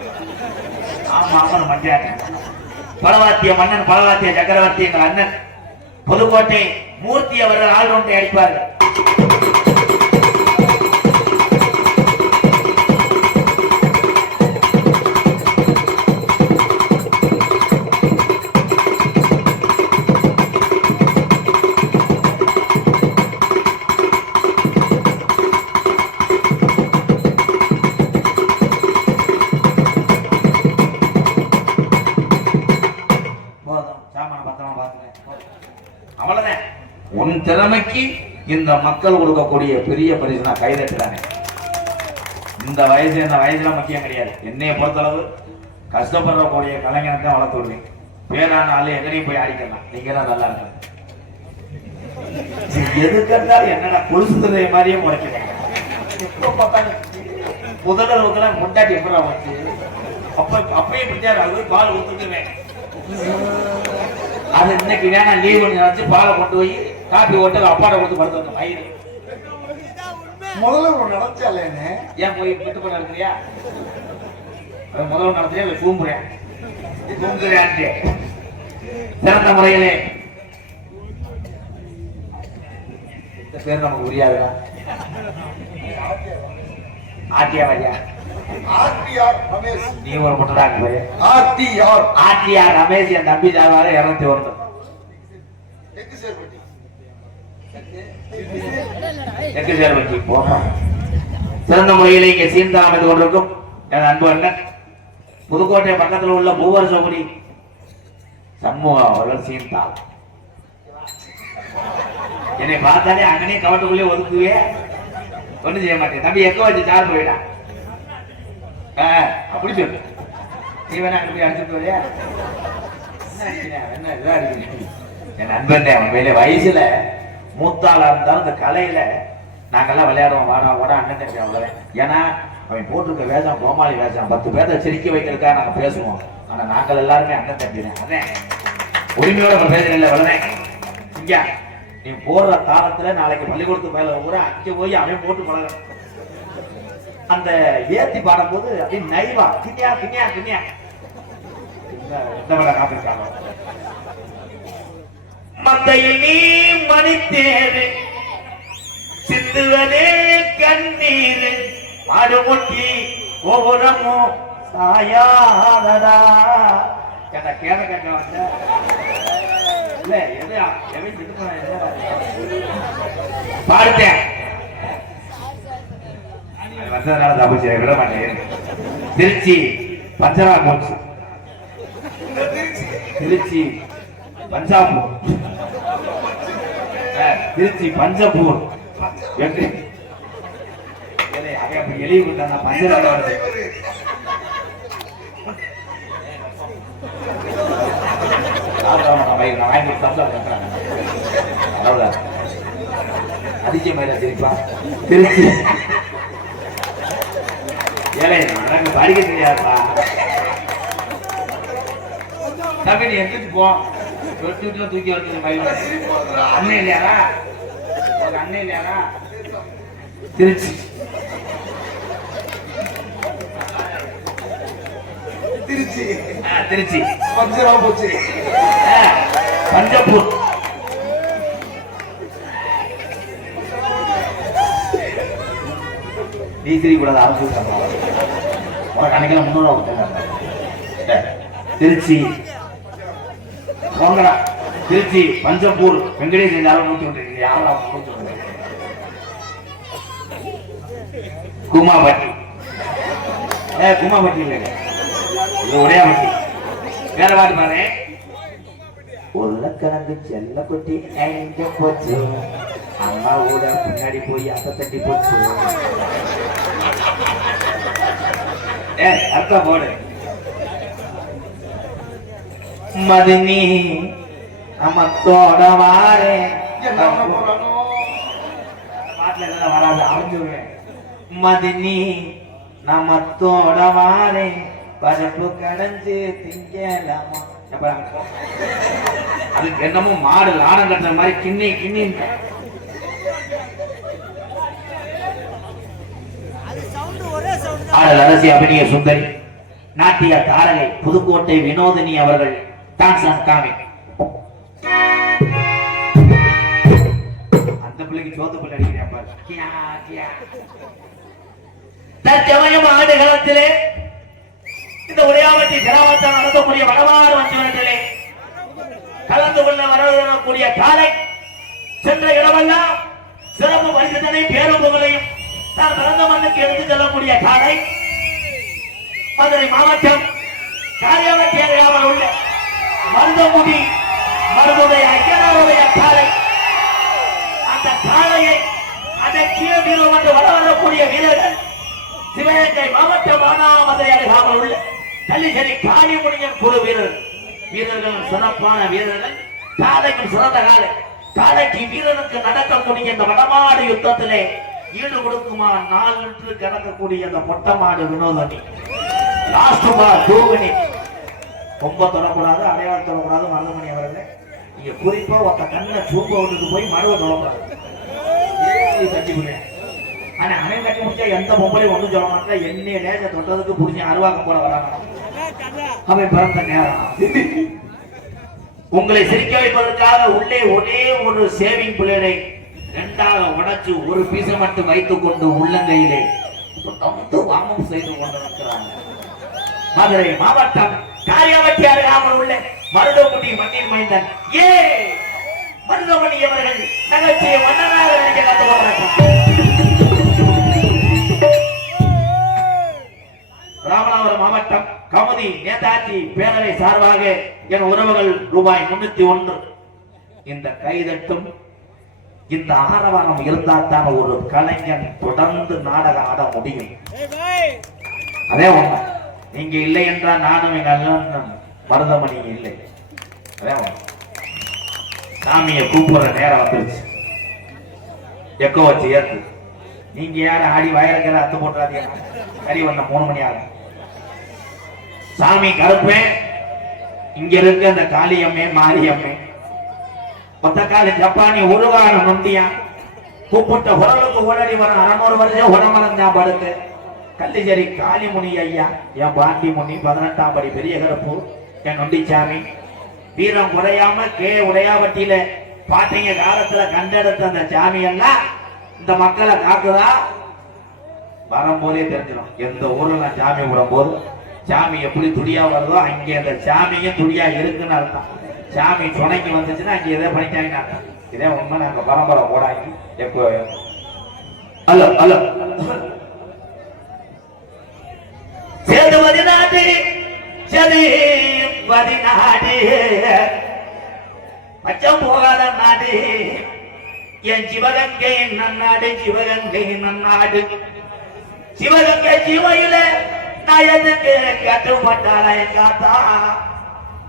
ஆமா ஆமா மஞ்சாங்க. பலவாத்திய மன்னன் பலவாத்திய சக்கரவர்த்தி எங்கள் அண்ணன் புதுக்கோட்டை மூர்த்தி அவர்கள் ஆல்ரவுண்டை அடிப்பார்கள். உன் திறமைக்கு இந்த மக்கள் கொடுக்கக்கூடிய பெரிய பரிசு நான் கைதட்டுறானே. இந்த வயசு என்ன வயசுல முக்கியம் கிடையாது. என்னைய பொறுத்தளவு கஷ்டப்படக்கூடிய கலைஞனை தான் வளர்த்து விடுவேன். பேரான ஆளு எங்கனையும் போய் ஆடிக்கலாம். நீங்க தான் நல்லா இருக்க. எதுக்கென்றாலும் என்னடா கொலுசு திரைய மாதிரியே முறைக்கிறேன். எப்ப பார்த்தாலும் முதல்வர்களாம் முண்டாட்டி எப்படா வச்சு அப்பயே பிடிச்சாரு அது பால் ஊத்துக்குவேன். அது இன்னைக்கு வேணா லீவ் பண்ணி வச்சு பாலை கொண்டு போய் காப்பி ஓட்டு அப்பாட கொடுத்து படுத்து வந்த மயிறு முதல்ல ஒரு நடச்சாலேன்னு ஏன் போய் விட்டு பண்ண இருக்கிறியா முதல்ல நடத்தியா சூம்புறேன் சிறந்த முறையிலே இந்த பேர் நமக்கு உரியாதுடா ஆட்டியா ஆர்டிஆர் ரமேஷ். நீ ஒரு முட்டடாங்க பேரு ஆர்டிஆர் ரமேஷ் என் தம்பி சார்பாக 201 எக்கு சேர்பட்டி. எக்கு சேர்பட்டி போனோம். சிறந்த முறையிலே இங்கே சீர்தா அமைந்து கொண்டிருக்கும் என் அன்பு அண்ணன் புதுக்கோட்டை பக்கத்தில் உள்ள மூவரசகுடி சண்முகம் அவர்கள் சீர்தாள். என்னை பார்த்தாலே அங்கனே கவட்டுக்குள்ளே ஒதுக்குவே ஒன்றும் செய்ய மாட்டேன். தம்பி எக்க வச்சு சார் போயிடா அப்படி சொல்லு. நீ வேணா அங்க போய் அடிச்சுட்டு வரையா என்ன இதா அடிக்கிறீங்க என் நண்பன் உண்மையிலே வயசுல மூத்தாளா இருந்தாலும் இந்த கலையில நாங்கெல்லாம் விளையாடுவோம் வாடா வாடா அண்ணன் தம்பி அவ்வளவுதான். ஏன்னா அவன் போட்டிருக்க வேஷம் கோமாளி வேஷம் 10 பேரை சிரிக்க வைக்கிறதுக்காக நாங்க பேசுவோம். ஆனா நாங்கள் எல்லாருமே அண்ணன் தம்பி தான். அதான் உரிமையோட பேசுறேன் அவ்வளவுதான். இங்க நீ போடுற காலத்துல நாளைக்கு பள்ளிக்கூடத்து மேல கூட அங்க போய் அவன் போட்டு பழக அந்த ஏத்தி பாடும் போது அப்படி நைவா கிண்ணியா கிண்ணியா கிண்ணியா இந்த வேலை காத்திருக்காங்க. மந்தையில் நீ மணித்தேரு சிந்துவதே கண்ணீர் ஆடுமுட்டி ஒவ்வொருமும் சாயாதடா கேட்ட கேட கேட்க வந்த இல்ல எதையா பாடுத்தேன் வந்ததுனால தப்பிச்சு விட மாட்டேன். திருச்சி பஞ்சரா போச்சு. திருச்சி பஞ்சாபூர் திருச்சி பஞ்சபூர் எலி விட்டா பஞ்சரா அதிக மேல திருப்பா திருச்சி ஏழை எனக்கு படிக்க தெரியாதுப்பா. தம்பி நீ எடுத்துட்டு போ வீட்டுல தூக்கி வந்து மயில் அண்ணன் இல்லையாரா ஒரு அண்ணன் இல்லையாரா திருச்சி திருச்சி திருச்சி பஞ்சரா போச்சு. பஞ்சபூர் நீதிரி கூட அரசு உனக்கு அன்னைக்கு 300 கொடுத்தாங்க. திருச்சி போங்கடா திருச்சி பஞ்சபூர் வெங்கடேஷ் யாரும் 101 யாரும் 101 குமாபட்டி குமாபட்டி இல்லைங்க இது ஒரே பட்டி வேற பாட்டு பாரு. உருளைக்கிழங்கு செல்ல குட்டி எங்க போச்சு அம்மாவோட பின்னாடி போய் அத்தை தட்டி போச்சு. அர்த்தம் போடு. மதினி அம்மத்தோட வாரே பாட்டுல எல்லாம் வராது அறிஞ்சுருவேன். மதினி நம்மத்தோட வாரே பருப்பு கடைஞ்சு திங்கலாமா. அதுக்கு என்னமோ மாடு லாடம் கட்டுற மாதிரி கிண்ணி கிண்ணி ஆடல் அரசி அபிநய சுந்தரி நாட்டிய தாரகை புதுக்கோட்டை வினோதினி அவர்கள் அந்த பிள்ளைக்கு சோத்து பிள்ளை அடிக்கிறேன். தற்சமயம் ஆண்டு காலத்திலே இந்த உடையாவட்டி கிராமத்தால் நடத்தக்கூடிய வடமாறு வஞ்சவனத்திலே கலந்து கொள்ள வரக்கூடிய காலை சென்ற இடமெல்லாம் சிறப்பு பரிசுத்தனை பேருந்துகளையும் தான் பிறந்த மண்ணுக்கு எடுத்து செல்லக்கூடிய காலை மதுரை மாவட்டம் காரியாவட்டி அருகாமல் உள்ள மருதமுடி மருதுடைய ஐயனாருடைய காலை. அந்த காலையை அடக்கிய வீரம் என்று வர வரக்கூடிய வீரர்கள் சிவகங்கை மாவட்டம் மானாமதுரை அருகாமல் உள்ள கள்ளிசரி காளிமுனியன் குழு வீரர்கள் சிறப்பான வீரர்கள் காலைக்கு சிறந்த காலை. காலைக்கு வீரனுக்கு நடக்கக்கூடிய இந்த வடமாடு யுத்தத்திலே ஈடு கொடுக்குமா 4 லிட்டர் கணக்கக்கூடிய அந்த மொட்டமாடு வினோதனி லாஸ்ட் பால் 2 மினிட். ரொம்ப தொடக்கூடாது, அடையாளம் தொடக்கூடாது. மருதமணி அவர்கள் நீங்க குறிப்பா ஒருத்த கண்ணை சூப்ப விட்டுட்டு போய் மரவை தொடப்பாரு கட்டி விடுறேன். ஆனா அவன் கட்டி முடிச்சா எந்த பொம்பளையும் ஒண்ணும் சொல்ல மாட்டேன். என்னைய நேச தொட்டதுக்கு புரிஞ்சு அருவாக்க போல வராங்க. அவன் பிறந்த நேரம் உங்களை சிரிக்க வைப்பதற்காக உள்ளே ஒரே ஒரு சேவிங் பிளேடை இரண்டாக உடைச்சு ஒரு பீச மட்டும் வைத்துக் கொண்டு உள்ளங்கையிலே வாமம் செய்து கொண்டிருக்கிறாங்க. மதுரை மாவட்டம் காரியவட்டி அருகாமல் உள்ள மருதமுடி மண்ணின் மைந்தன் ஏ மருதமணி அவர்கள் நகைச்சுவை மன்னனாக நினைக்க கற்றுக்கொண்டார்கள். ராமநாதபுரம் மாவட்டம் கமுதி நேதாஜி பேரவை சார்பாக என் உறவுகள் ரூபாய் 301. இந்த கைதட்டும் இந்த ஆரவாரம் இருந்தால்தான் ஒரு கலைஞன் தொடர்ந்து நாடகம் ஆட முடியும். அதே ஒண்ணு நீங்க இல்லை என்றால் நானும் எங்க அண்ணன் மருதமணி இல்லை. அதே ஒண்ணு சாமியை கூப்பிடுற நேரம் வந்துருச்சு. எக்கோ வச்சு ஏத்து. நீங்க யாரும் ஆடி வயலுக்கிற அத்து போட்டுறாதீங்க. சரி வந்த 3 மணி ஆகும். சாமி கருப்பேன் இங்க இருக்க அந்த காளியம்மே மாரியம்மே ஒத்தக்கால ஜப்பானி உருகான நொண்டியா கூப்பிட்ட உடலுக்கு ஓடடி வர 600 வருஷம் உடமலந்தா படுத்து கல்லிச்சேரி காளிமுனி ஐயா என் பாண்டி முனி 18ஆம் படி பெரிய கருப்பு என் நொண்டிச்சாமி வீரம் குறையாம உடையாவட்டியில பாத்தீங்க காலத்துல கண்டெடுத்த அந்த சாமி எல்லாம் இந்த மக்களை காக்குதா வரும்போதே தெரிஞ்சிடும். எந்த ஊர்ல நான் சாமி விடும் போது சாமி எப்படி துடியா வருதோ அங்கே அந்த சாமியும் துடியா இருக்குன்னு அர்த்தம். சாமி துணைக்கு வந்துச்சுன்னா அங்கே எதை பண்ணிட்டாங்கன்னு அர்த்தம். இதே உண்மை நாங்க பரம்பரை போடாங்க. எப்போ அல்ல அல்ல சேது பதினாடு சரி பதினாடு பச்சம் போகாத நாடு என் சிவகங்கை நன்னாடு சிவகங்கை நன்னாடு சிவகங்கை சிவையில நான் எதுக்கு கட்டுப்பட்டாளா எங்காத்தா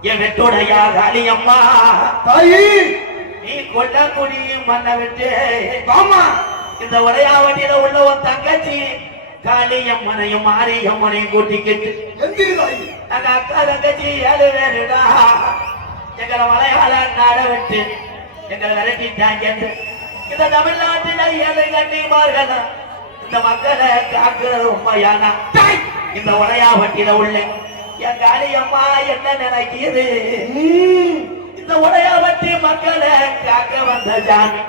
என் வெட்டுடையா காளியம்மா தாயி நீ கொல்லக்குடி மண்ண விட்டு ஆமா இந்த உடையாவட்டியில உள்ள ஒரு தங்கச்சி காளியம்மனையும் மாரியம்மனையும் கூட்டிக்கிட்டு நாங்க அக்கா தங்கச்சி 7 பேருடா எங்களை மலையாள நாட விட்டு எங்களை விரட்டிட்டாங்க. இந்த தமிழ்நாட்டில 7 கண்ணிமார்கள் இந்த மக்களை காக்குறது உண்மையானா இந்த உடையாவட்டியில உள்ள என் காளியம்மா என்ன நினைக்கிறது? இந்த உடையாவட்டி மக்களை காக்க வந்த ஜாமி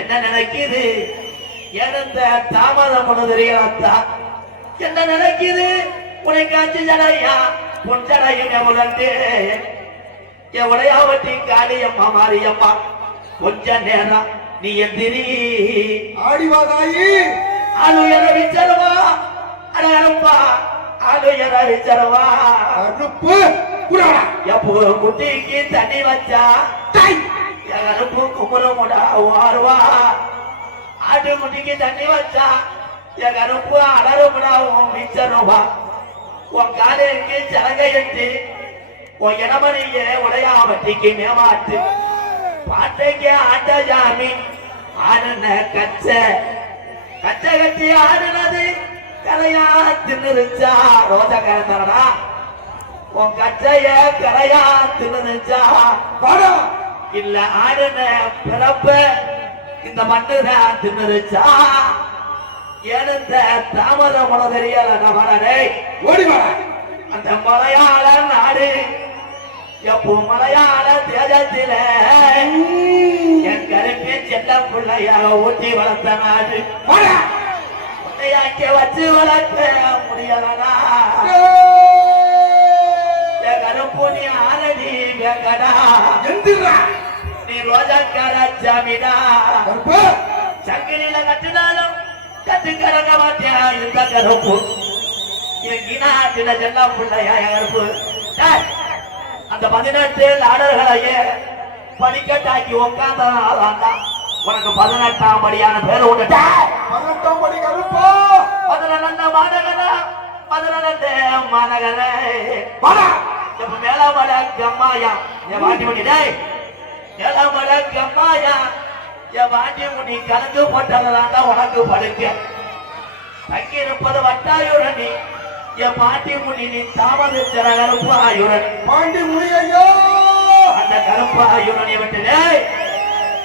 என்ன நினைக்குது? எழுந்த தாமதம் தெரியாதா என்ன நினைக்குது? உனை காட்சி ஜடையா உன் ஜடையும் எவ்வளவு என் உடையாவட்டி காளியம்மா மாரியம்மா கொஞ்ச நேரம் நீ எந்திரி ஆடிவாதாயி ஆளுயர விச்சரவா அடகரப்பா ஆளுயர விச்சரவா அருப்பு புராணா எப்போ குட்டிக்கு தண்ணி வச்சா எகரப்பு குமுறமுடா வாருவா ஆட்டு குட்டிக்கு தண்ணி வச்சா எகரப்பு அலறுமுடா உன் விச்சரவா உன் காலைக்கு சலகை எட்டு உன் இடமணிய உடையாவட்டிக்கு மேமாட்டு பாட்டைக்கு ஆட்ட ஜாமி ஆடுன கச்ச கட்டி ஆடுனது கரையா தின்னுச்சா ரோஜக்காரா உன் கச்சைய கரையா தின்னுச்சா இல்ல ஆடுன பிறப்ப இந்த மண்ணுதான் தின்னுச்சா எழுந்த தாமதம் தெரியல நம்மளே ஓடி வர அந்த மலையாள நாடு எப்போ மலையாள தேஜத்தில என் கருப்பே செல்ல பிள்ளையாக ஊட்டி வளர்த்த நாடு உன்னையாக்கி வச்சு வளர்க்க முடியலனா என் கருப்பு நீ ஆரடி வேங்கடா நீ ரோஜாக்கார சாமிடா சங்கிலில கட்டினாலும் கட்டுக்கறங்க மாட்டியா இந்த கருப்பு என் நாட்டில செல்ல பிள்ளையா கருப்பு அந்த 18 நாடர்களையே படிக்கட்டாக்கி உட்கார்ந்தா உனக்கு 18ஆம் படியான பேர் விட்டுட்ட 18ஆம் படி கருப்பா 18 மாநகர 18 மாநகர எப்ப மேலமல கம்மாயா என் வாட்டி முடி டேய் மேலமல கம்மாயா என் வாட்டி முடி கலந்து போட்டதாண்டா உனக்கு படுக்க தங்கி இருப்பது வட்டாயுரணி என் பாட்டி முனி நீ தாமதிச்சரகருப்பாயுரணி பாண்டி முனி ஐயா அந்த கருப்பாயுரனை விட்டு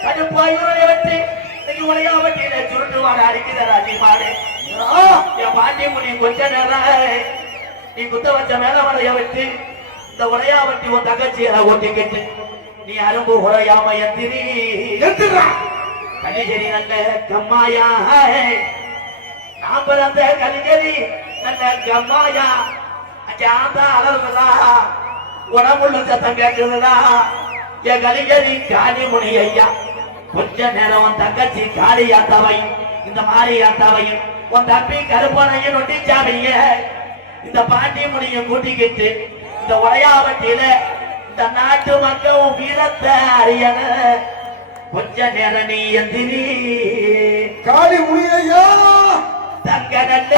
கருப்பாயுரனை விட்டு இன்னைக்கு உடையா வட்டியில சுருட்டு வாட அடிக்கிற ராஜி மாடு என் பாட்டி முனி கொஞ்ச நேரம் நீ குத்த வச்ச மேல வளைய விட்டு இந்த உடையா வட்டி உன் தங்கச்சியில ஓட்டிக்கிட்டு நீ அரும்பு உரையாம எந்திரி கலிஜரி நல்ல கம்மாயா நான் பிறந்த கலிஜரி நல்ல கம்மாயா அங்க ஆந்தா அலறுதா உடம்புள்ள சத்தம் கேட்குதுடா என் கலிஜரி காளி முனி ஐயா கொஞ்ச நேரம் உன் தங்கச்சி காளியாத்தாவை இந்த மாரியாத்தாவையும் உன் தம்பி கருப்பனையும் நொட்டிச்சாமிய இந்த பாட்டி முனியும் கூட்டிக்கிட்டு இந்த உடையாவட்டியில இந்த நாட்டு மக்கள் வீரத்தை அறியன கொஞ்ச நேரம் நீ எந்திரி காளி முனியையா தங்க நல்ல